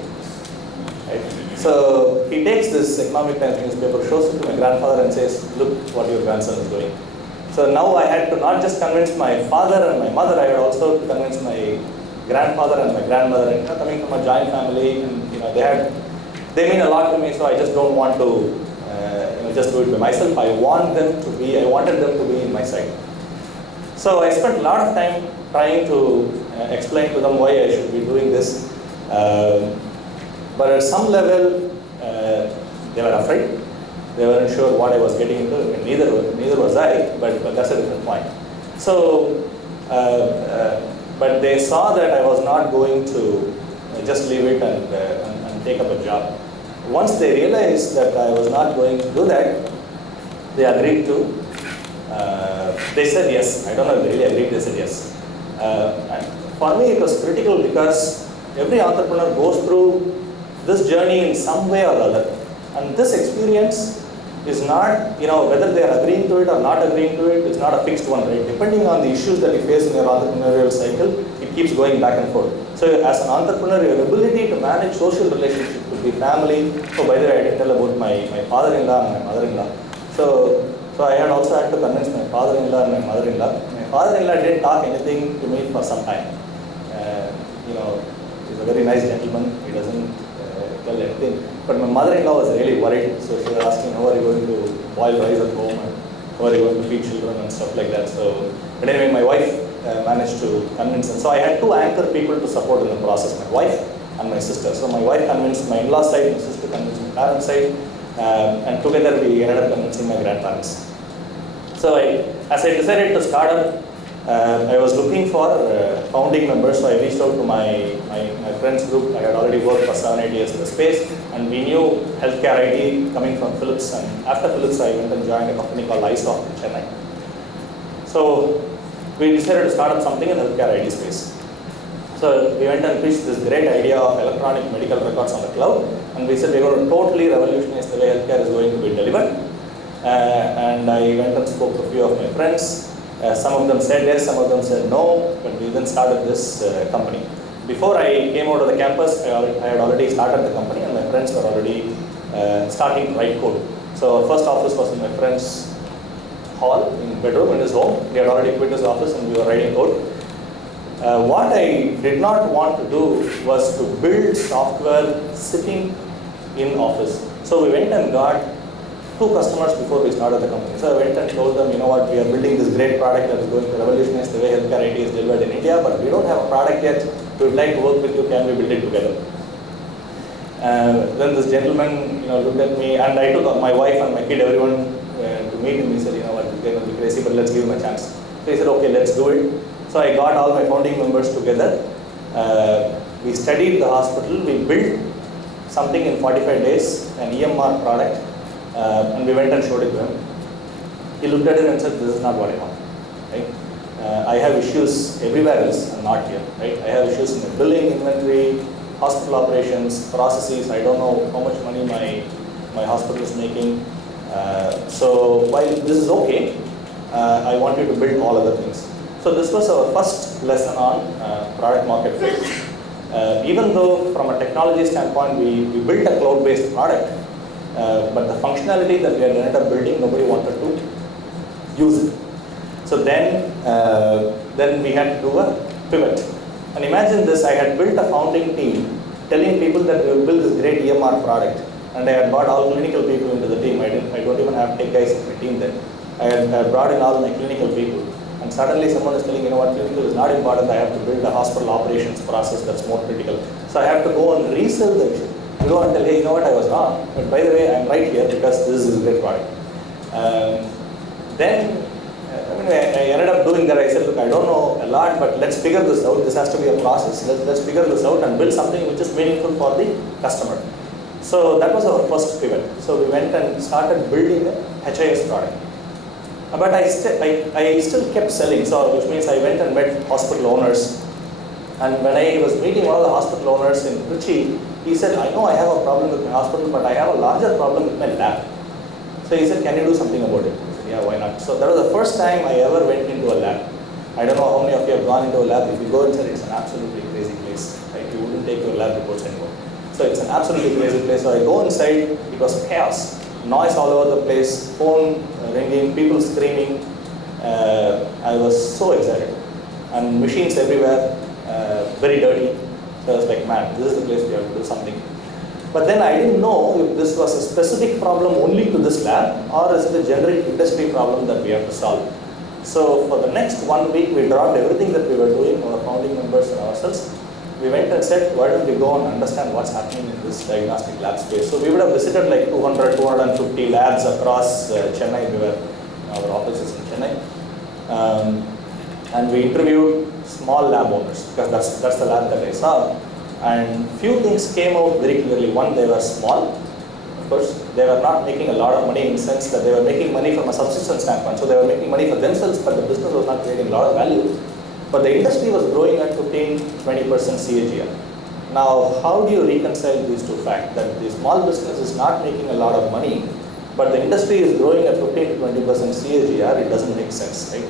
Right? So he takes this Economic Times newspaper, shows it to my grandfather and says, look what your grandson is doing. So now I had to not just convince my father and my mother, I had also to convince my grandfather and my grandmother. And coming from a joint family, and they mean a lot to me, so I just don't want to just do it by myself. I wanted them to be in my side. So I spent a lot of time trying to explain to them why I should be doing this. But at some level, they were afraid. They weren't sure what I was getting into, and neither was I, but that's a different point. So, but they saw that I was not going to just leave it and take up a job. Once they realized that I was not going to do that, they agreed to. They said yes. I don't know if they really agreed, they said yes. And for me, it was critical because every entrepreneur goes through this journey in some way or other. And this experience is not, whether they are agreeing to it or not agreeing to it, it's not a fixed one, right? Depending on the issues that you face in your entrepreneurial cycle, it keeps going back and forth. So as an entrepreneur, your ability to manage social relationships with the family. Oh, by the way, I didn't tell about my father-in-law and my mother-in-law. So I had also had to convince my father-in-law and my mother-in-law. My father-in-law didn't talk anything to me for some time. He's a very nice gentleman. He doesn't tell anything. But my mother-in-law was really worried. So she was asking, how are you going to boil rice at home? And how are you going to feed children and stuff like that. So, but anyway, my wife managed to convince them. So I had two anchor people to support in the process, my wife and my sister. So my wife convinced my in-law side, my sister convinced my parents side. And together we ended up convincing my grandparents. So as I decided to start up, I was looking for founding members. So I reached out to my friends group. I had already worked for 7-8 years in the space, and we knew healthcare IT coming from Philips. And after Philips, I went and joined a company called iSoft in Chennai. So we decided to start up something in the healthcare IT space. So we went and pitched this great idea of electronic medical records on the cloud, and we said we're going to totally revolutionize the way healthcare is going to be delivered. And I went and spoke to a few of my friends. Some of them said yes, some of them said no, but we then started this company. Before I came out of the campus, I had already started the company, and my friends were already starting to write code. So our first office was in my friend's hall, in bedroom, in his home. He had already quit his office, and we were writing code. What I did not want to do was to build software sitting in office. So we went and got 2 customers before we started the company. So I went and told them, you know what, we are building this great product that is going to revolutionize the way healthcare IT is delivered in India, but we don't have a product yet. We would like to work with you. Can we build it together? Then this gentleman, looked at me, and I took my wife and my kid, everyone, to meet him. He said, you know what, this guy will be crazy, but let's give him a chance. So he said, okay, let's do it. So I got all my founding members together. We studied the hospital. We built something in 45 days, an EMR product, and we went and showed it to him. He looked at it and said, this is not what I want. Right? I have issues everywhere else and not here. Right? I have issues in the billing, inventory, hospital operations, processes. I don't know how much money my hospital is making. So while this is okay, I want you to build all other things. So this was our first lesson on product market fit. Even though from a technology standpoint, we built a cloud-based product, but the functionality that we had ended up building, nobody wanted to use it. So then we had to do a pivot. And imagine this, I had built a founding team telling people that we will build this great EMR product. And I had brought all clinical people into the team. I don't even have tech guys in my team then. I had brought in all my clinical people. And suddenly someone is telling, you know what, clinical is not important. I have to build a hospital operations process that's more critical. So I have to go and resell the vision. You go and tell, hey, you know what, I was wrong. But by the way, I'm right here because this is a great product. I ended up doing that. I said, look, I don't know a lot, but let's figure this out. This has to be a process. Let's figure this out and build something which is meaningful for the customer. So that was our first pivot. So we went and started building a HIS product. But I still kept selling, so which means I went and met hospital owners. And when I was meeting one of the hospital owners in Trichy, he said, I know I have a problem with my hospital, but I have a larger problem with my lab. So he said, can you do something about it? I said, yeah, why not? So that was the first time I ever went into a lab. I don't know how many of you have gone into a lab. If you go inside, it's an absolutely crazy place. Right? You wouldn't take your lab reports anymore. So it's an absolutely crazy place. So I go inside, it was chaos. Noise all over the place, phone ringing, people screaming. I was so excited. And machines everywhere, very dirty. So I was like, man, this is the place we have to do something. But then I didn't know if this was a specific problem only to this lab, or is it a generic industry problem that we have to solve. So for the next 1 week, we dropped everything that we were doing, our founding members and ourselves, we went and said, why don't we go and understand what's happening in this diagnostic lab space. So we would have visited like 200, 250 labs across Chennai. We were, our office is in Chennai. And we interviewed small lab owners, because that's the lab that I saw. And few things came out very clearly. One, they were small. Of course, they were not making a lot of money in the sense that they were making money from a subsistence standpoint. So they were making money for themselves, but the business was not creating a lot of value. But the industry was growing at 15-20% CAGR. Now, how do you reconcile these two facts? That the small business is not making a lot of money, but the industry is growing at 15-20% CAGR, it doesn't make sense, right?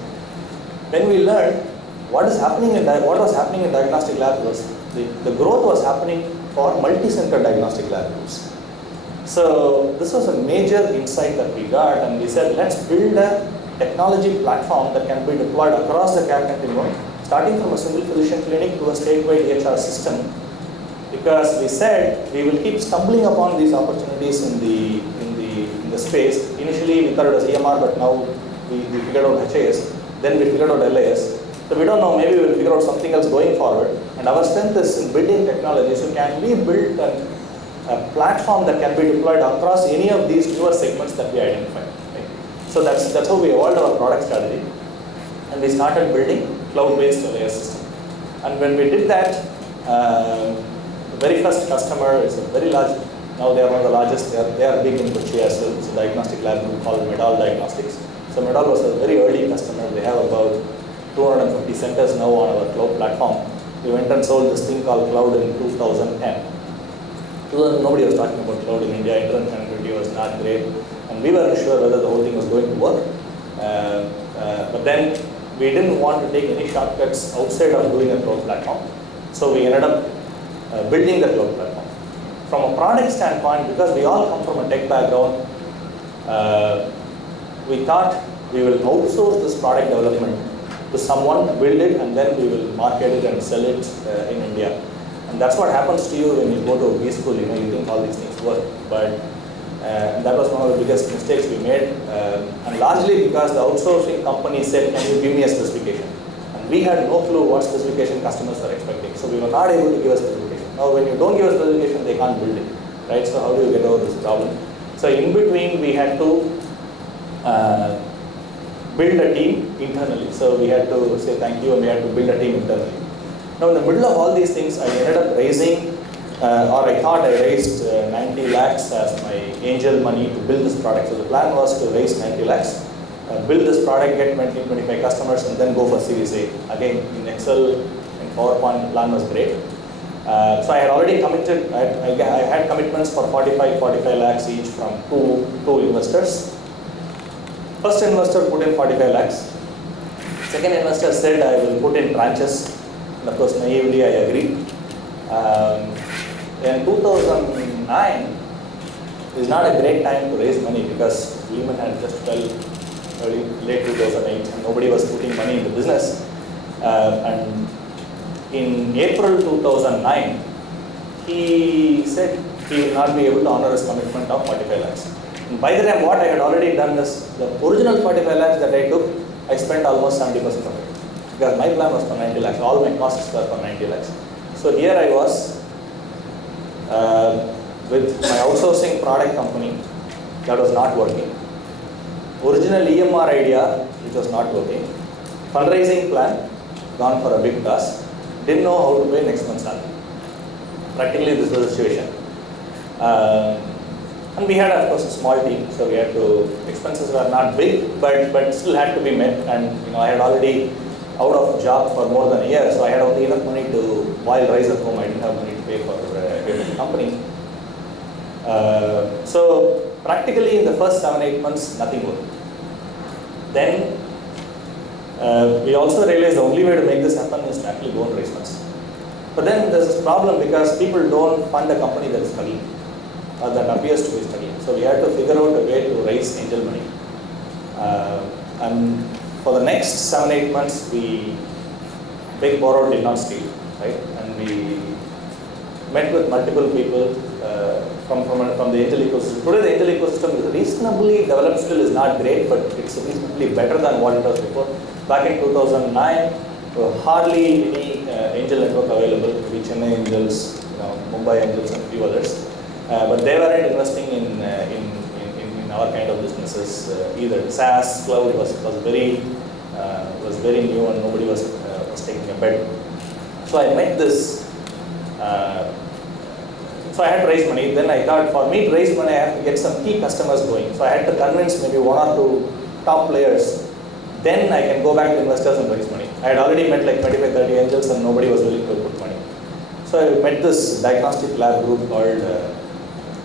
When we learned what was happening in diagnostic lab was the growth was happening for multi-center diagnostic lab groups. So this was a major insight that we got, and we said, let's build a technology platform that can be deployed across the care continuum, starting from a single physician clinic to a statewide EHR system. Because we said we will keep stumbling upon these opportunities in the space. Initially we thought it was EMR, but now we figured out HIS. Then we figured out LIS. So we don't know, maybe we'll figure out something else going forward. And our strength is in building technology. So can we build a platform that can be deployed across any of these newer segments that we identified? Right? So that's how we evolved our product strategy. And we started building cloud-based LIS system. And when we did that, the very first customer is a very large, now they are one of the largest, they are big in Cochin as well. It's a diagnostic lab group called Medal Diagnostics. So Medal was a very early customer. They have about 250 centers now on our cloud platform. We went and sold this thing called cloud in 2010. Nobody was talking about cloud in India. Internet connectivity was not great, and we weren't sure whether the whole thing was going to work. But then we didn't want to take any shortcuts outside of doing a cloud platform. So we ended up building the cloud platform. From a product standpoint, because we all come from a tech background, we thought we will outsource this product development to someone, build it, and then we will market it and sell it in India. And that's what happens to you when you go to a B school. You think all these things work. But and that was one of the biggest mistakes we made. And largely because the outsourcing company said, can you give me a specification? And we had no clue what specification customers were expecting. So we were not able to give a specification. Now when you don't give a specification, they can't build it. Right? So how do you get over this problem? So in between, we had to build a team internally. So we had to say thank you, and we had to build a team internally. Now in the middle of all these things, I ended up raising, or I thought I raised 90 lakhs as my angel money to build this product. So the plan was to raise 90 lakhs, build this product, get 20-25 customers, and then go for Series A. Again, in Excel and PowerPoint, the plan was great. So I had already committed, I had commitments for 45 lakhs each from two investors. First investor put in 45 lakhs. Second investor said I will put in tranches. And of course, naively I agreed. In 2009 is not a great time to raise money because Lehman had just fell late 2008 and nobody was putting money in the business. And in April 2009, he said he will not be able to honor his commitment of 45 lakhs. And by the time what I had already done is, the original 45 lakhs that I took, I spent almost 70% of it. Because my plan was for 90 lakhs, all my costs were for 90 lakhs. So here I was with my outsourcing product company that was not working. Original EMR idea, which was not working. Fundraising plan, gone for a big toss. Didn't know how to pay next month's salary. Practically this was the situation. And we had, of course, a small team, so we had to, expenses were not big, but still had to be met. And I had already out of job for more than a year, so I had only enough money to, while Rise at home, I didn't have money to pay for the company. So practically in the first 7-8 months, nothing worked. Then we also realized the only way to make this happen is to actually go and raise funds. But then there's this problem because people don't fund a company that is struggling, or that appears to be struggling. So we had to figure out a way to raise angel money. And for the next 7-8 months, we big borrow did not steal, right? And we met with multiple people from the angel ecosystem. Today the angel ecosystem is reasonably developed, still is not great, but it's reasonably better than what it was before. Back in 2009, hardly any angel network available, maybe Chennai Angels, Mumbai Angels and a few others. But they weren't investing in our kind of businesses either. SaaS cloud was very new and nobody was taking a bet. So I met this. So I had to raise money. Then I thought, for me to raise money, I have to get some key customers going. So I had to convince maybe 1 or 2 top players. Then I can go back to investors and raise money. I had already met like 25, 30 angels and nobody was willing to put money. So I met this diagnostic lab group called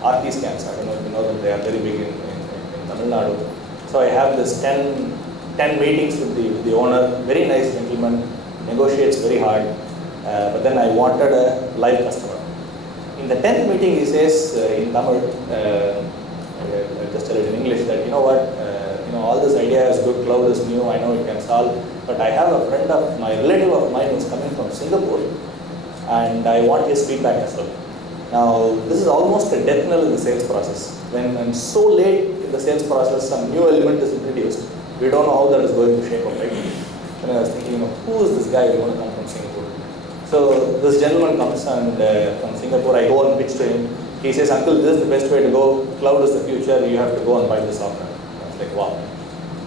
RT Scans. I don't know if you know them. They are very big in Tamil Nadu. So I have this 10 meetings with the owner. Very nice gentleman. Negotiates very hard. But then I wanted a live customer. In the 10th meeting, he says in Tamil, I just tell it in English, that you know what, all this idea is good, cloud is new, I know it can solve, but I have a friend of my relative of mine who's coming from Singapore, and I want his feedback as well. Now, this is almost a death knell in the sales process. When I'm so late in the sales process, some new element is introduced, we don't know how that is going to shape up, right? And I was thinking, who is this guy who's going to come from Singapore? So this gentleman comes and from Singapore, I go and pitch to him. He says, uncle, this is the best way to go. Cloud is the future. You have to go and buy this software. I was like, wow.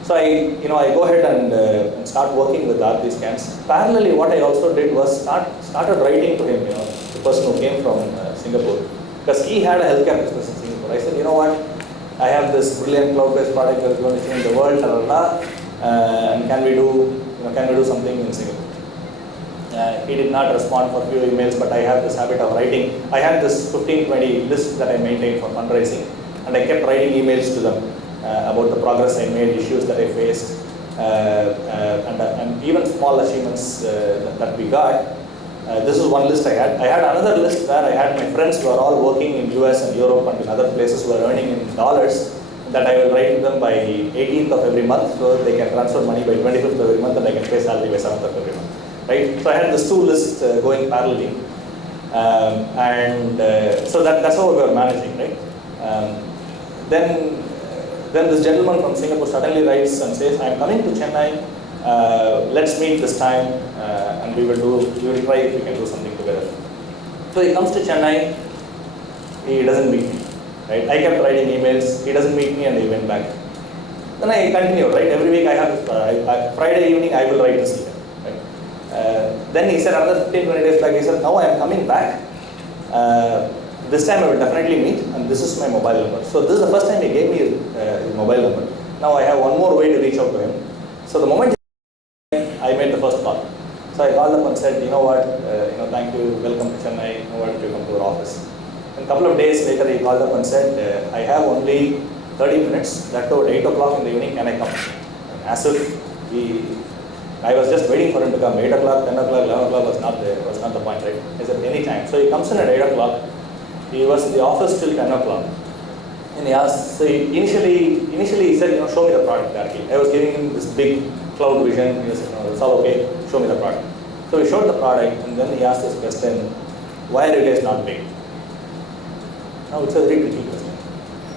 So I go ahead and start working with RT Scans. Parallelly, what I also did was started writing to him, the person who came from Singapore, because he had a healthcare business in Singapore. I said, you know what, I have this brilliant cloud-based product that is going to change the world, and can we do something in Singapore? He did not respond for a few emails, but I have this habit of writing. I had this 15-20 list that I maintained for fundraising, and I kept writing emails to them about the progress I made, issues that I faced, and even small achievements that we got. This is one list I had. I had another list where I had my friends who are all working in US and Europe and in other places who are earning in dollars, that I will write to them by 18th of every month, so they can transfer money by 25th of every month, and I can pay salary by 7th of every month. Right? So I had this 2 lists going parallelly, so that's how we were managing, right? Then this gentleman from Singapore suddenly writes and says, "I'm coming to Chennai. Let's meet this time, and we will try if we can do something together." So he comes to Chennai. He doesn't meet me, right? I kept writing emails. He doesn't meet me, and he went back. Then I continued, right? Every week I have Friday evening I will write to see him. Then he said another 15-20 days back, he said, now I am coming back. This time I will definitely meet, and this is my mobile number. So this is the first time he gave me his mobile number. Now I have one more way to reach out to him. So the moment I made the first call. So I called up and said, you know what, thank you, welcome to Chennai, why don't you come to our office? And a couple of days later he called up and said, I have only 30 minutes, that too at 8 o'clock in the evening, can I come? And as if I was just waiting for him to come. 8 o'clock, 10 o'clock, 11 o'clock was not the point, right? He said, any time. So he comes in at 8 o'clock. He was in the office till 10 o'clock. And he asked, so initially he said, show me the product directly. I was giving him this big cloud vision. He said, no, it's all okay, show me the product. So we showed the product, and then he asked this question, why are you guys not big? Now it's a very tricky question.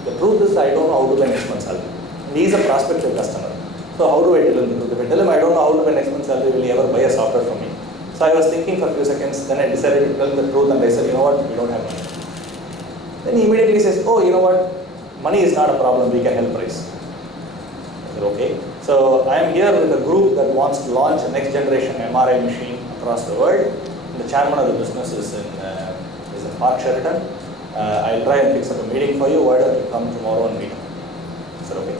The truth is, I don't know how to pay next month's salary. And he's a prospective customer. So how do I tell him the truth? If I tell him I don't know how to pay next month's salary, will he ever buy a software from me? So I was thinking for a few seconds, then I decided to tell him the truth, and I said, you know what, we don't have money. Then he immediately says, oh, you know what, money is not a problem, we can help raise. I said, okay. So I am here with a group that wants to launch a next generation MRI machine across the world. The chairman of the business is in Park Sheraton. I'll try and fix up a meeting for you. Why don't you come tomorrow and meet? I said, okay.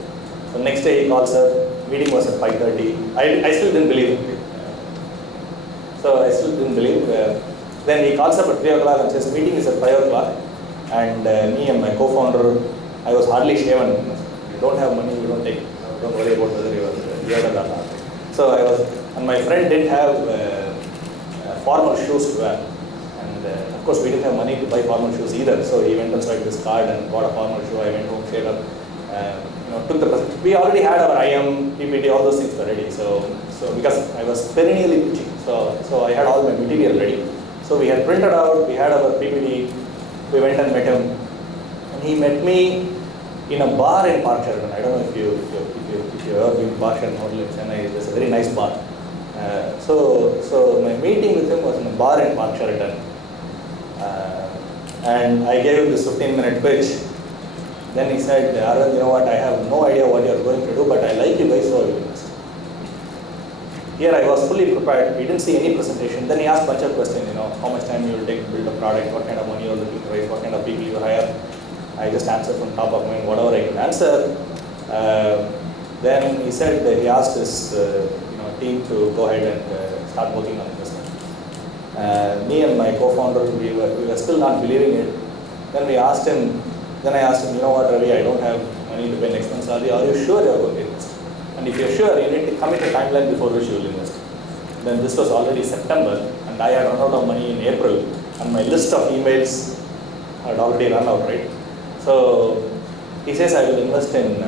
So next day he calls her. Meeting was at 5:30. I still didn't believe it. So I still didn't believe. Then he calls up at 3 o'clock and says, meeting is at 5 o'clock. And me and my co-founder, I was hardly shaven. We don't have money, we don't take, don't worry about whether you are here or not. So I was, and my friend didn't have formal shoes to wear. And of course we didn't have money to buy formal shoes either. So he went and swiped his card and bought a formal shoe. I went home, shaved up. Took the present. We already had our IM, PPT, all those things were ready. So because I was perennially pitching, so I had all my material ready. So we had printed out, we had our PPT, we went and met him, and he met me in a bar in Park Sheraton. I don't know if you ever been to Park Sheraton Hotel in Chennai. There's a very nice bar. So my meeting with him was in a bar in Park Sheraton. And I gave him this 15-minute pitch. Then he said, Arvind, you know what, I have no idea what you're going to do, but I like you guys, so I will invest. Here I was fully prepared. We didn't see any presentation. Then he asked a bunch of questions, how much time you will take to build a product, what kind of money you're looking to raise, what kind of people you hire. I just answered from top of mind, whatever I could answer. Then he said that he asked his team to go ahead and start working on investment. Me and my co-founder, we were still not believing it. Then I asked him, you know what, Ravi, I don't have money to pay next month's salary. Are you sure you're going to invest? And if you're sure, you need to commit a timeline before which you will invest. Then this was already September, and I had run out of money in April, and my list of emails had already run out, right? So he says I will invest in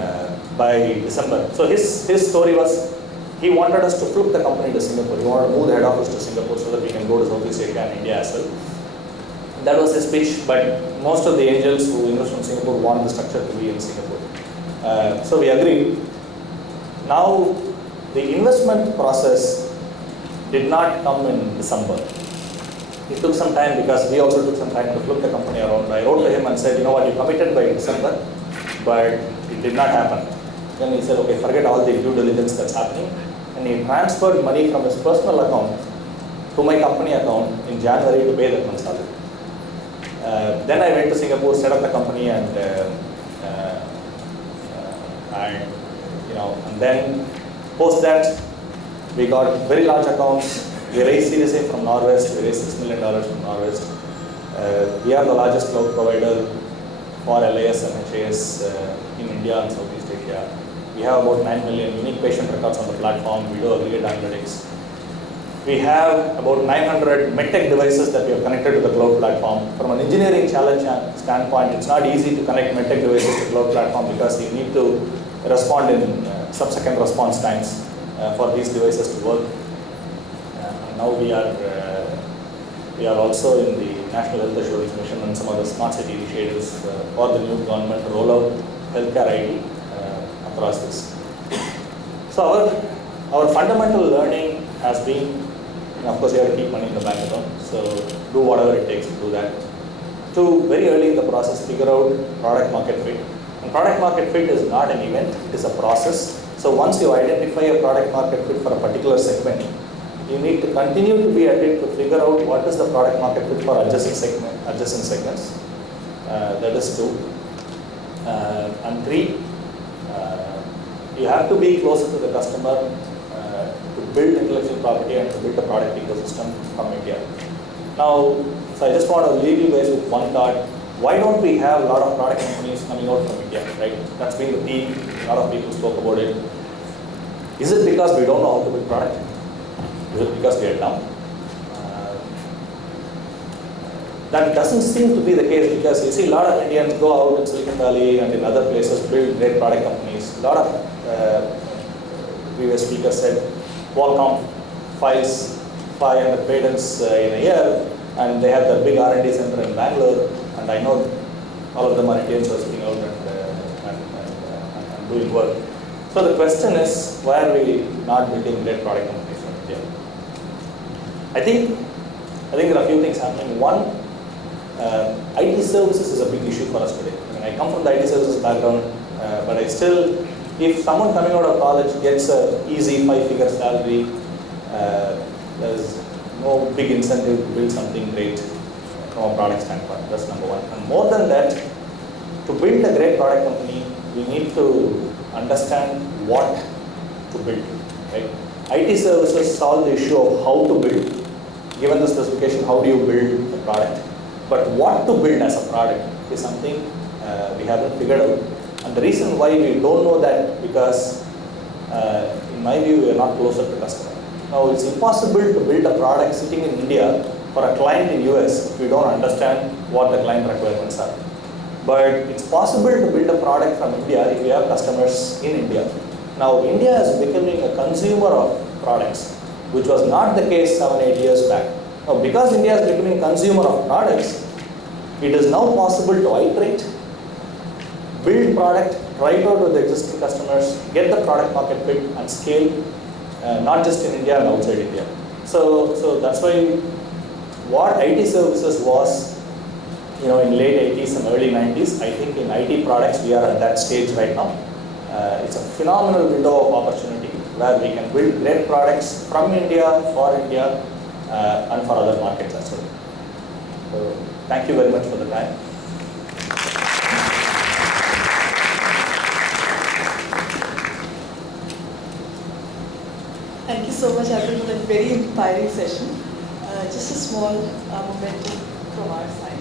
by December. So his story was, he wanted us to flip the company to Singapore. He wanted to move the head office to Singapore so that we can go to Southeast Asia and India as well. That was his pitch, but most of the angels who invest from Singapore want the structure to be in Singapore. So we agreed. Now, the investment process did not come in December. It took some time because we also took some time to flip the company around. I wrote to him and said, you know what, you committed by December, but it did not happen. Then he said, okay, forget all the due diligence that's happening. And he transferred money from his personal account to my company account in January to pay that month's salary. Then I went to Singapore, set up the company, and then post that, we got very large accounts. We raised Series A from Norwest. We raised $6 million from Norwest. We are the largest cloud provider for LAS and HAS in India and Southeast Asia. We have about 9 million unique patient records on the platform. We do aggregate analytics. We have about 900 medtech devices that we have connected to the cloud platform. From an engineering challenge standpoint, it's not easy to connect medtech devices to the cloud platform because you need to respond in sub-second response times for these devices to work. Now we are also in the National Health Assurance Mission and some other smart city initiatives for the new government to roll out healthcare ID across this. So our fundamental learning has been, of course, you have to keep money in the bank account, so do whatever it takes to do that. To very early in the process, figure out product market fit. And product market fit is not an event, it is a process. So once you identify a product market fit for a particular segment, you need to continue to be at it to figure out what is the product market fit for adjacent segments. That is 2. And 3, you have to be closer to the customer to build intellectual property and to build a product ecosystem from India. Now, so I just want to leave you guys with one thought. Why don't we have a lot of product companies coming out from India, right? That's been the theme. A lot of people spoke about it. Is it because we don't know how to build product? Is it because we are dumb? That doesn't seem to be the case because you see a lot of Indians go out in Silicon Valley and in other places build great product companies. A lot of previous speakers said Qualcomm files 500 patents in a year, and they have the big R&D center in Bangalore, and I know all of them are Indians who are sitting out and doing work. So the question is, why are we not building great product companies from India? I think there are a few things happening. One, IT services is a big issue for us today. I mean, I come from the IT services background, but I still, if someone coming out of college gets an easy 5-figure salary, there's no big incentive to build something great from a product standpoint. That's number one. And more than that, to build a great product company, we need to understand what to build. Right? IT services solve the issue of how to build. Given the specification, how do you build a product? But what to build as a product is something we haven't figured out. And the reason why we don't know that because, in my view, we are not closer to customer. Now, it's impossible to build a product sitting in India for a client in US if we don't understand what the client requirements are. But it's possible to build a product from India if we have customers in India. Now, India is becoming a consumer of products, which was not the case 7-8 years back. Now, because India is becoming a consumer of products, it is now possible to iterate, build product, try it out with the existing customers, get the product market fit, and scale not just in India and outside India. So that's why what IT services was, in late 80s and early 90s, I think in IT products we are at that stage right now. It's a phenomenal window of opportunity where we can build great products from India, for India, and for other markets as well. So thank you very much for the time. Thank you so much, Arvind, for that very inspiring session. Just a small momentum from our side.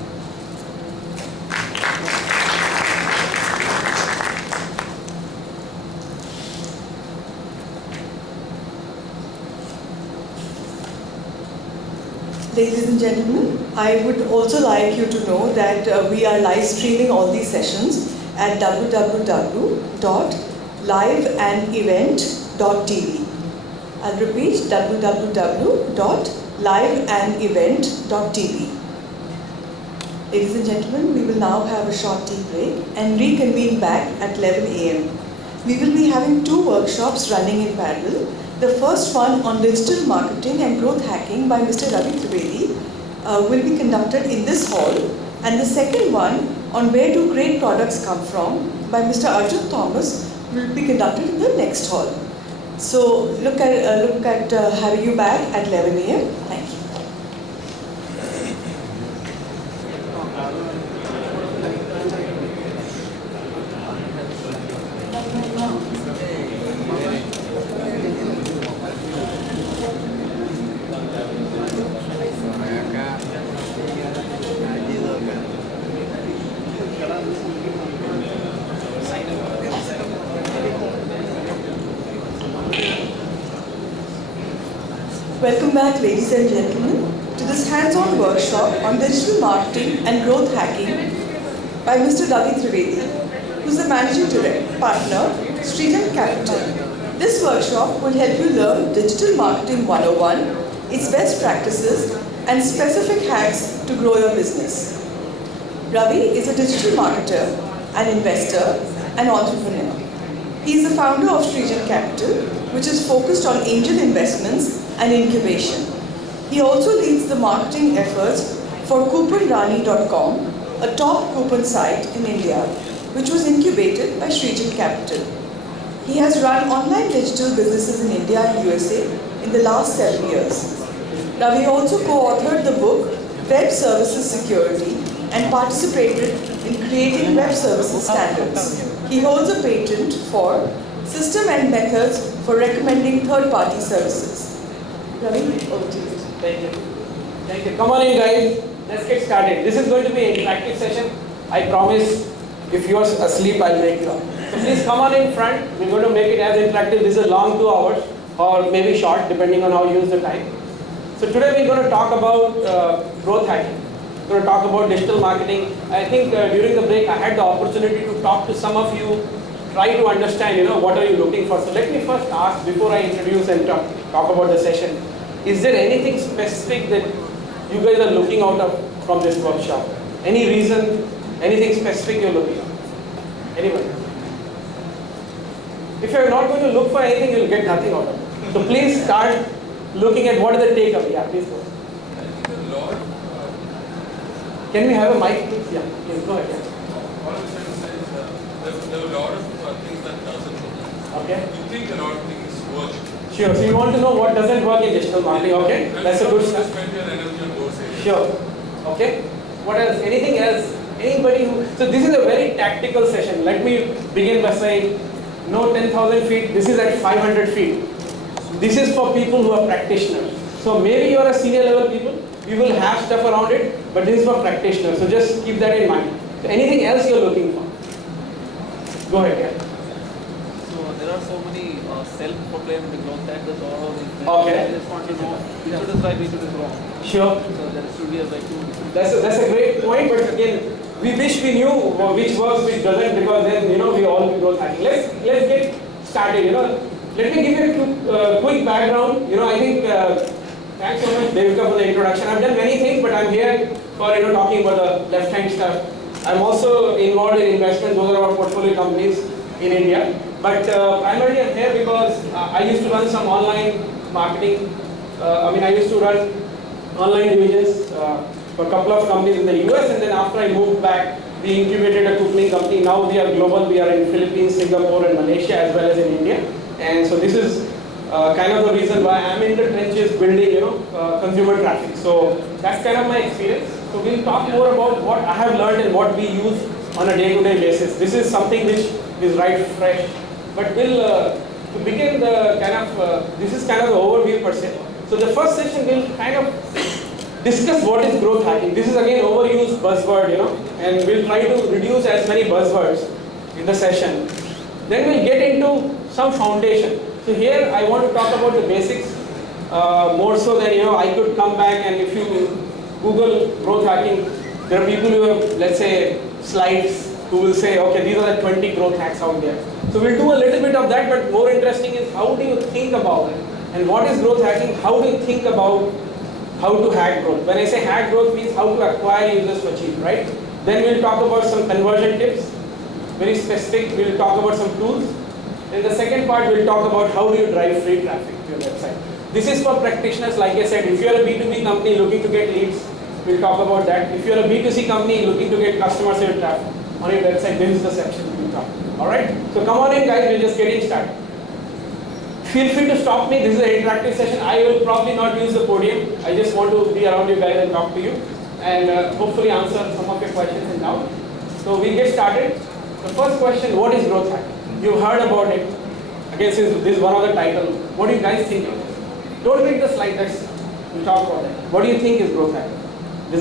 Ladies and gentlemen, I would also like you to know that we are live streaming all these sessions at www.liveandevent.tv. I'll repeat, www.liveandevent.tv. Ladies and gentlemen, we will now have a short tea break and reconvene back at 11 a.m. We will be having 2 workshops running in parallel. The first one on digital marketing and growth hacking by Mr. Ravi Trivedi will be conducted in this hall, and the second one on where do great products come from by Mr. Arjun Thomas will be conducted in the next hall. So look at having you back at 11 a.m. Thank you. Welcome back, ladies and gentlemen, to this hands-on workshop on digital marketing and growth hacking by Mr. Ravi Trivedi, who is the Managing Partner, Streeton Capital. This workshop will help you learn Digital Marketing 101, its best practices, and specific hacks to grow your business. Ravi is a digital marketer, an investor, and entrepreneur. He is the founder of Streeton Capital, which is focused on angel investments and incubation. He also leads the marketing efforts for couponrani.com, a top coupon site in India, which was incubated by Streeton Capital. He has run online digital businesses in India and USA in the last 7 years. Ravi also co-authored the book Web Services Security and participated in creating web services standards. He holds a patent for system and methods for recommending third-party services. Ravi, over to you. Thank you. Thank you. Come on in, guys. Let's get started. This is going to be an interactive session. I promise if you're asleep, I'll wake you up. So please come on in front. We're going to make it as interactive. This is a long 2 hours or maybe short, depending on how you use the time. So today we're going to talk about growth hacking. We're going to talk about digital marketing. I think during the break, I had the opportunity to talk to some of you, try to understand, what are you looking for. So let me first ask, before I introduce and talk about the session, is there anything specific that you guys are looking out of from this workshop? Any reason, anything specific you're looking at? Anyone? If you're not going to look for anything, you'll get nothing out of it. So please start looking at what is the takeaway. Yeah, please go. Can we have a mic, please? Yeah, please go ahead. Yeah. All I'm trying to say is there are a lot of things that doesn't work. Okay. You think a lot of things work. Sure. So you want to know what doesn't work in digital marketing? Okay. And That's a good start. start. Spend your energy on those areas. Sure. Okay. What else? Anything else? Anybody who? So this is a very tactical session. Let me begin by saying, no 10,000 feet. This is at 500 feet. This is for people who are practitioners. So maybe you are a senior level people. We will have stuff around it, but this is for practitioners. So just keep that in mind. So anything else you're looking for? Go ahead. Yeah. So there are so many self-proclaimed growth hackers all over the internet. Okay. I just want to know which one is right, which one is wrong. Sure. So there should be like 2 different. That's a great point, but again, we wish we knew which works, which doesn't, because then we all be growth hacking. Let's get started. Let me give you a quick background. I think thanks so much, Devika, for the introduction. I've done many things, but I'm here for talking about the left-hand stuff. I'm also involved in investments. Those are our portfolio companies in India. But primarily I'm here because I used to run some online marketing. I used to run online divisions for a couple of companies in the US, and then after I moved back, we incubated a coupling company. Now we are global. We are in Philippines, Singapore, and Malaysia, as well as in India. And so this is kind of the reason why I'm in the trenches building, consumer traffic. So that's kind of my experience. So we'll talk more about what I have learned and what we use on a day-to-day basis. This is something which is right fresh. But we'll to begin the this is kind of the overview per se. So the first session will kind of discuss what is growth hacking. This is again overused buzzword, and we'll try to reduce as many buzzwords in the session. Then we'll get into some foundation. So here I want to talk about the basics more so than I could come back, and if you Google growth hacking, there are people who have, let's say, slides who will say, okay, these are the 20 growth hacks out there. So we'll do a little bit of that, but more interesting is how do you think about it? And what is growth hacking? How do you think about how to hack growth? When I say hack growth means how to acquire users for cheap, right? Then we'll talk about some conversion tips, very specific. We'll talk about some tools. In the second part, we'll talk about how do you drive free traffic to your website. This is for practitioners, like I said. If you're a B2B company looking to get leads, we'll talk about that. If you're a B2C company looking to get customer service traffic on your website, this is the section we'll talk. Alright? So come on in guys, we're just getting started. Feel free to stop me. This is an interactive session. I will probably not use the podium. I just want to be around you guys and talk to you, and hopefully answer some of your questions and doubts. So we'll get started. The first question, what is growth hacking? You've heard about it. Again, since this is one of the title, what do you guys think of it? Don't read the slide, we'll talk about it. What do you think is growth hacking? Do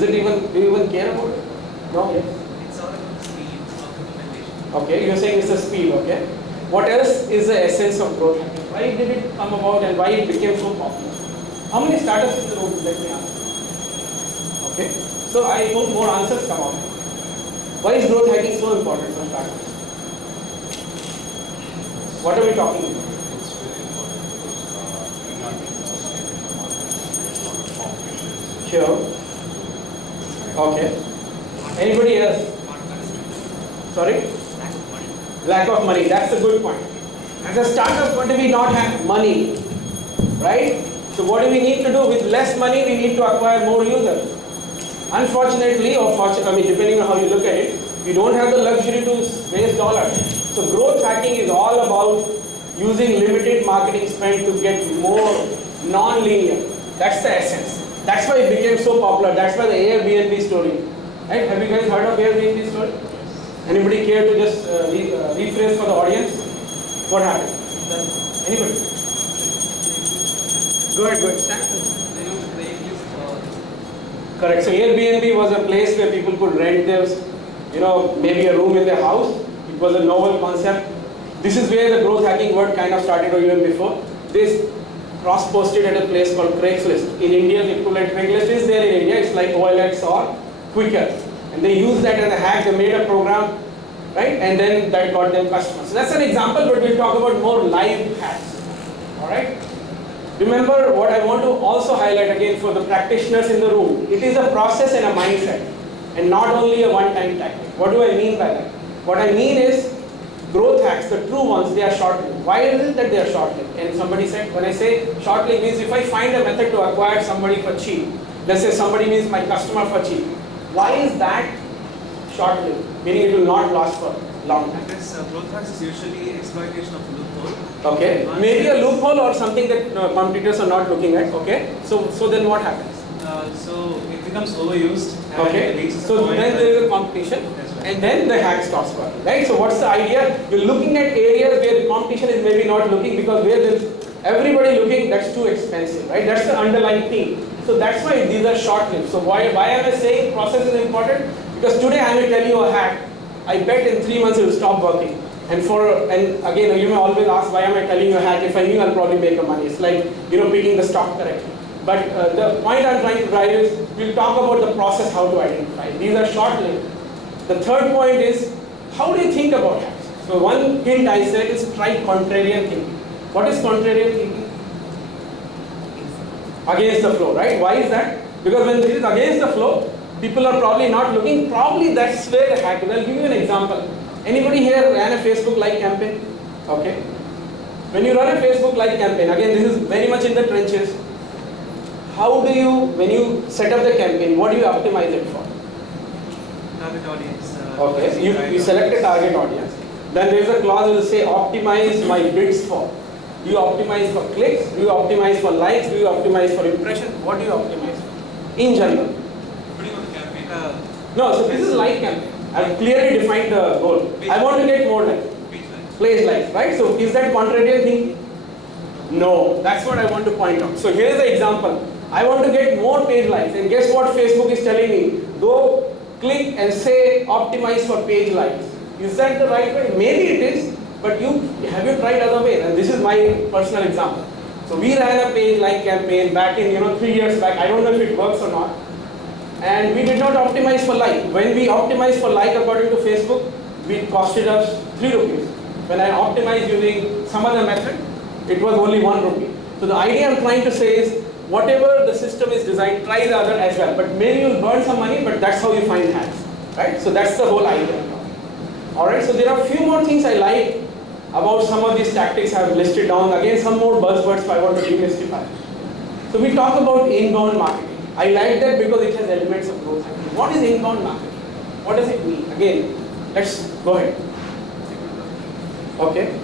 you even care about it? No? Yes? It's all about speed of implementation. Okay, you're saying it's a speed, okay? What else is the essence of growth hacking? Why did it come about and why it became so popular? How many startups in the room? Let me ask. Okay, so I hope more answers come out. Why is growth hacking so important for startups? What are we talking about? It's very important because Sure. Okay. Anybody else? Sorry? Lack of money. That's a good point. As a startup, what do we not have? Money. Right? So what do we need to do? With less money, we need to acquire more users. Unfortunately, or fortunately, depending on how you look at it, we don't have the luxury to raise dollars. So growth hacking is all about using limited marketing spend to get more non-linear. That's the essence. That's why it became so popular. That's why the Airbnb story. Right? Have you guys heard of Airbnb story? Anybody care to just rephrase for the audience? What happened? Anybody? Go ahead. Stand. They use Craigslist for Correct. So Airbnb was a place where people could rent their, maybe a room in their house. It was a novel concept. This is where the growth hacking word kind of started, or even before. This cross-posted at a place called Craigslist. In India, the equivalent Craigslist is there in India. It's like OLX or Quicker. And they used that as a hack. They made a program, right? And then that got them customers. So that's an example, but we'll talk about more live hacks. All right? Remember what I want to also highlight again for the practitioners in the room. It is a process and a mindset, and not only a one-time tactic. What do I mean by that? What I mean is growth hacks, the true ones, they are short-lived. Why is it that they are short-lived? And somebody said, when I say short-lived means if I find a method to acquire somebody for cheap, let's say somebody means my customer for cheap. Why is that short-lived? Meaning it will not last for a long time. Because growth hacks is usually exploitation of loophole. Okay, maybe a loophole or something that competitors are not looking at. Okay, so then what happens? So it becomes overused. And Okay, it reaches a so point then where- there is a competition, That's right. and then the hack stops working, right? So what's the idea? You're looking at areas where the competition is maybe not looking, because where there's everybody looking, that's too expensive, right? That's the underlying theme. So that's why these are short-lived. So why am I saying process is important? Because today I may tell you a hack. I bet in 3 months it will stop working. And again, you may always ask, why am I telling you a hack? If I knew, I'll probably make a money. It's like, picking the stock correctly. But the point I'm trying to drive is, we'll talk about the process, how to identify. These are short-lived. The third point is, how do you think about hacks? So one hint I said is try contrarian thinking. What is contrarian thinking? Against the flow, right? Why is that? Because when it is against the flow, people are probably not looking. Probably that's where the hack is. I'll give you an example. Anybody here ran a Facebook like campaign? Okay. When you run a Facebook like campaign, again this is very much in the trenches. How do you, when you set up the campaign, what do you optimize it for? Target audience. Okay, you select a target audience. Then there is a clause that will say optimize my bids for. Do you optimize for clicks? Do you optimize for likes? Do you optimize for impressions? What do you optimize for? In general. Depending on the campaign. No, so this is like campaign. I've clearly defined the goal. I want to get more likes. Page likes. Place likes, right? So is that contrarian thinking? No, that's what I want to point out. So here is the example. I want to get more page likes, and guess what Facebook is telling me? Go click and say optimize for page likes. Is that the right way? Maybe it is, but have you tried other ways? And this is my personal example. So we ran a page like campaign back in 3 years back. I don't know if it works or not. And we did not optimize for like. When we optimized for like according to Facebook, it costed us 3 rupees. When I optimized using some other method, it was only 1 rupee. So the idea I'm trying to say is, whatever the system is designed, try the other as well. But maybe you'll burn some money, but that's how you find hacks, right? So that's the whole idea. All right, so there are a few more things I like about some of these tactics I've listed down. Again, some more buzzwords I want to demystify. So we talk about inbound marketing. I like that because it has elements of growth hacking. What is inbound marketing? What does it mean? Again, let's go ahead. Okay.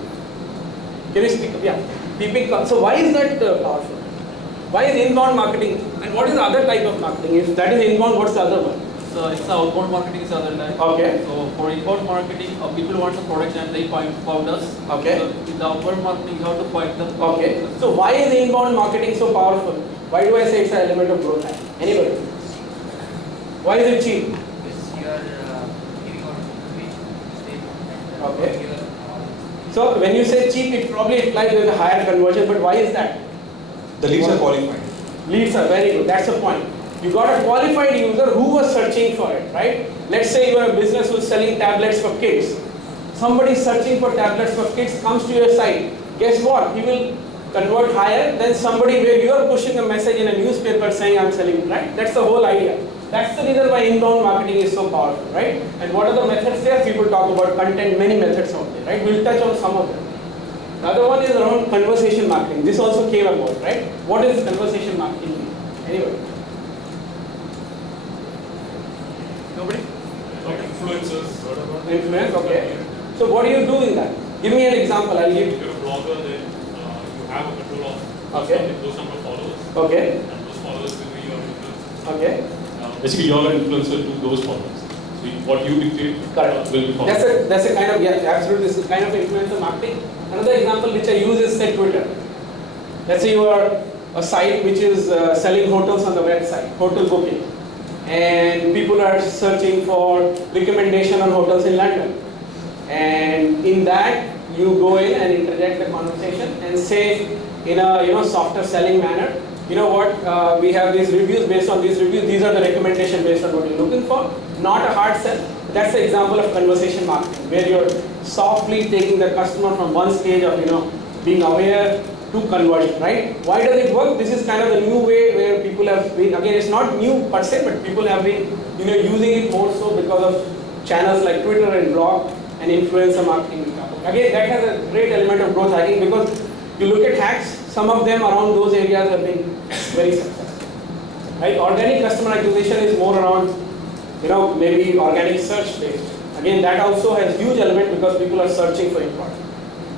Can you speak up? Yeah. So why is that powerful? Why is inbound marketing? And what is the other type of marketing? If that is inbound, what's the other one? So it's outbound marketing is the other type. Okay. So for inbound marketing, people want a product and they found us. Okay. So in the outbound marketing, you have to find them. Okay. So why is inbound marketing so powerful? Why do I say it's an element of growth hack? Anybody? Why is it cheap? Because you are giving out free state. Okay. So when you say cheap, it probably implies there's a higher conversion, but why is that? The leads are qualified. Leads are very good. That's the point. You got a qualified user who was searching for it, right? Let's say you are a business who's selling tablets for kids. Somebody searching for tablets for kids comes to your site. Guess what? He will convert higher than somebody where you are pushing a message in a newspaper saying I'm selling it, right? That's the whole idea. That's the reason why inbound marketing is so powerful, right? And what are the methods there? People talk about content, many methods out there, right? We'll touch on some of them. The other one is around conversation marketing. This also came about, right? What is conversation marketing? Anyway. Nobody? Like influencers. Influence, okay. So what do you do in that? Give me an example. I'll give. If you're a blogger, then you have a control of those number of followers. Okay. And those followers will be your influencers. Okay. Basically, you're an influencer to those followers. So what you dictate Correct. will be followed. That's a kind of, yeah, absolutely. This is kind of influencer marketing. Another example which I use is say Twitter. Let's say you are a site which is selling hotels on the website, hotel booking, and people are searching for recommendation on hotels in London. And in that, you go in and interject the conversation and say in a softer selling manner, you know what, we have these reviews, based on these reviews, these are the recommendations based on what you're looking for, not a hard sell. That's the example of conversation marketing, where you're softly taking the customer from one stage of being aware to conversion, right? Why does it work? This is kind of the new way where people have been, again, it's not new per se, but people have been using it more so because of channels like Twitter and blog and influencer marketing. Again, that has a great element of growth hacking, because you look at hacks, some of them around those areas have been very successful, right? Organic customer acquisition is more around, maybe organic search based. Again, that also has huge element because people are searching for important.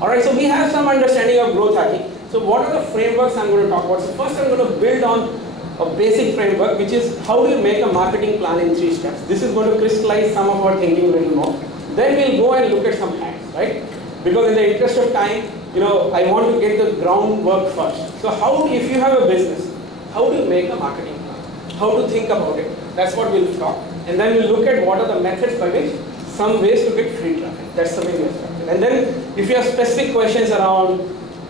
All right, so we have some understanding of growth hacking. So what are the frameworks I'm going to talk about? So first I'm going to build on a basic framework, which is how do you make a marketing plan in 3 steps. This is going to crystallize some of our thinking a little more. Then we'll go and look at some hacks, right? Because in the interest of time, I want to get the groundwork first. So if you have a business, how do you make a marketing plan? How to think about it? That's what we'll talk. And then we'll look at what are the methods by which some ways to get free traffic. That's the way we'll start. And then if you have specific questions around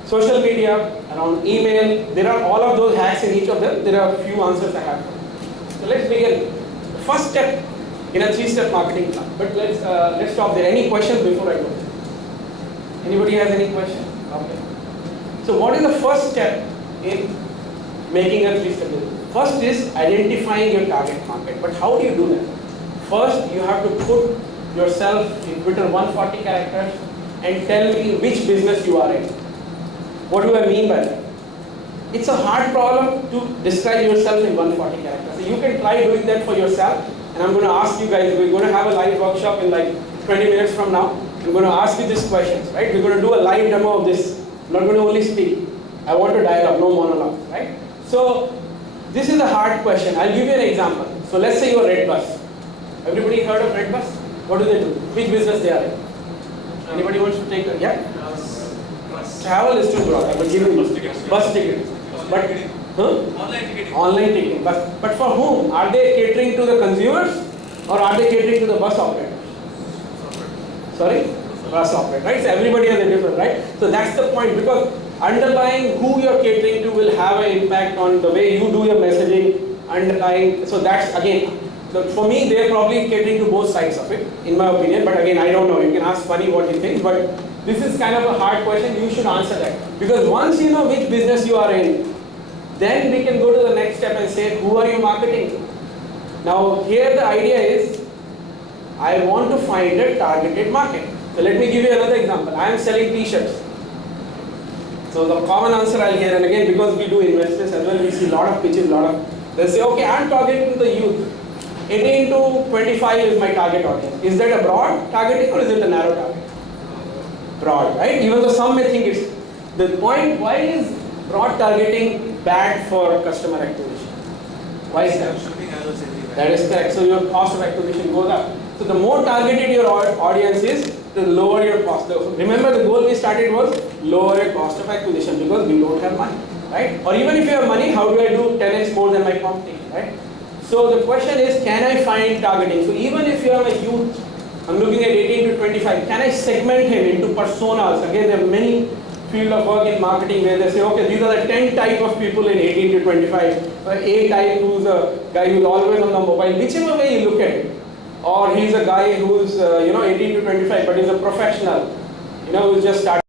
social media, around email, there are all of those hacks in each of them. There are a few answers I have. So let's begin. The first step in a 3-step marketing plan. But let's stop there. Any questions before I go? Anybody has any questions? Okay. So what is the first step in making a 3-step business? First is identifying your target market. But how do you do that? First, you have to put yourself in Twitter 140 characters and tell me which business you are in. What do I mean by that? It's a hard problem to describe yourself in 140 characters. So you can try doing that for yourself, and I'm going to ask you guys, we're going to have a live workshop in like 20 minutes from now. I'm going to ask you these questions, right? We're going to do a live demo of this. I'm not going to only speak. I want to dialogue, no monologue, right? So this is a hard question. I'll give you an example. So let's say you're Red Bus. Everybody heard of Red Bus? What do they do? Which business they are in? Anybody wants to take it? Yeah? Travel is too broad. I will give you bus tickets. But Online ticketing. online ticketing. But for whom? Are they catering to the consumers or are they catering to the bus operator? Sorry? Bus operator, right? So everybody has a different, right? So that's the point, because underlying who you're catering to will have an impact on the way you do your messaging, underlying. So that's again, for me, they're probably catering to both sides of it, in my opinion. But again, I don't know. You can ask Funny what he thinks, but this is kind of a hard question. You should answer that, because once you know which business you are in, then we can go to the next step and say, who are you marketing? Now, here the idea is, I want to find a targeted market. So let me give you another example. I am selling t-shirts. So the common answer I'll hear, and again, because we do investors as well, we see a lot of pitches, they'll say, okay, I'm targeting the youth. 18 to 25 is my target audience. Is that a broad targeting or is it a narrow target? Broad, right? Even though some may think it's the point. Why is broad targeting bad for customer acquisition? Why is that? That is correct. So your cost of acquisition goes up. So the more targeted your audience is, the lower your cost. Remember, the goal we started was lower your cost of acquisition, because we don't have money, right? Or even if you have money, how do I do 10x more than my competition, right? So the question is, can I find targeting? So even if you are a youth, I'm looking at 18 to 25, can I segment him into personas? Again, there are many field of work in marketing where they say, okay, these are the 10 type of people in 18 to 25. A type, who's a guy who's always on the mobile, whichever way you look at it. Or he's a guy who's 18 to 25, but he's a professional, who's just started.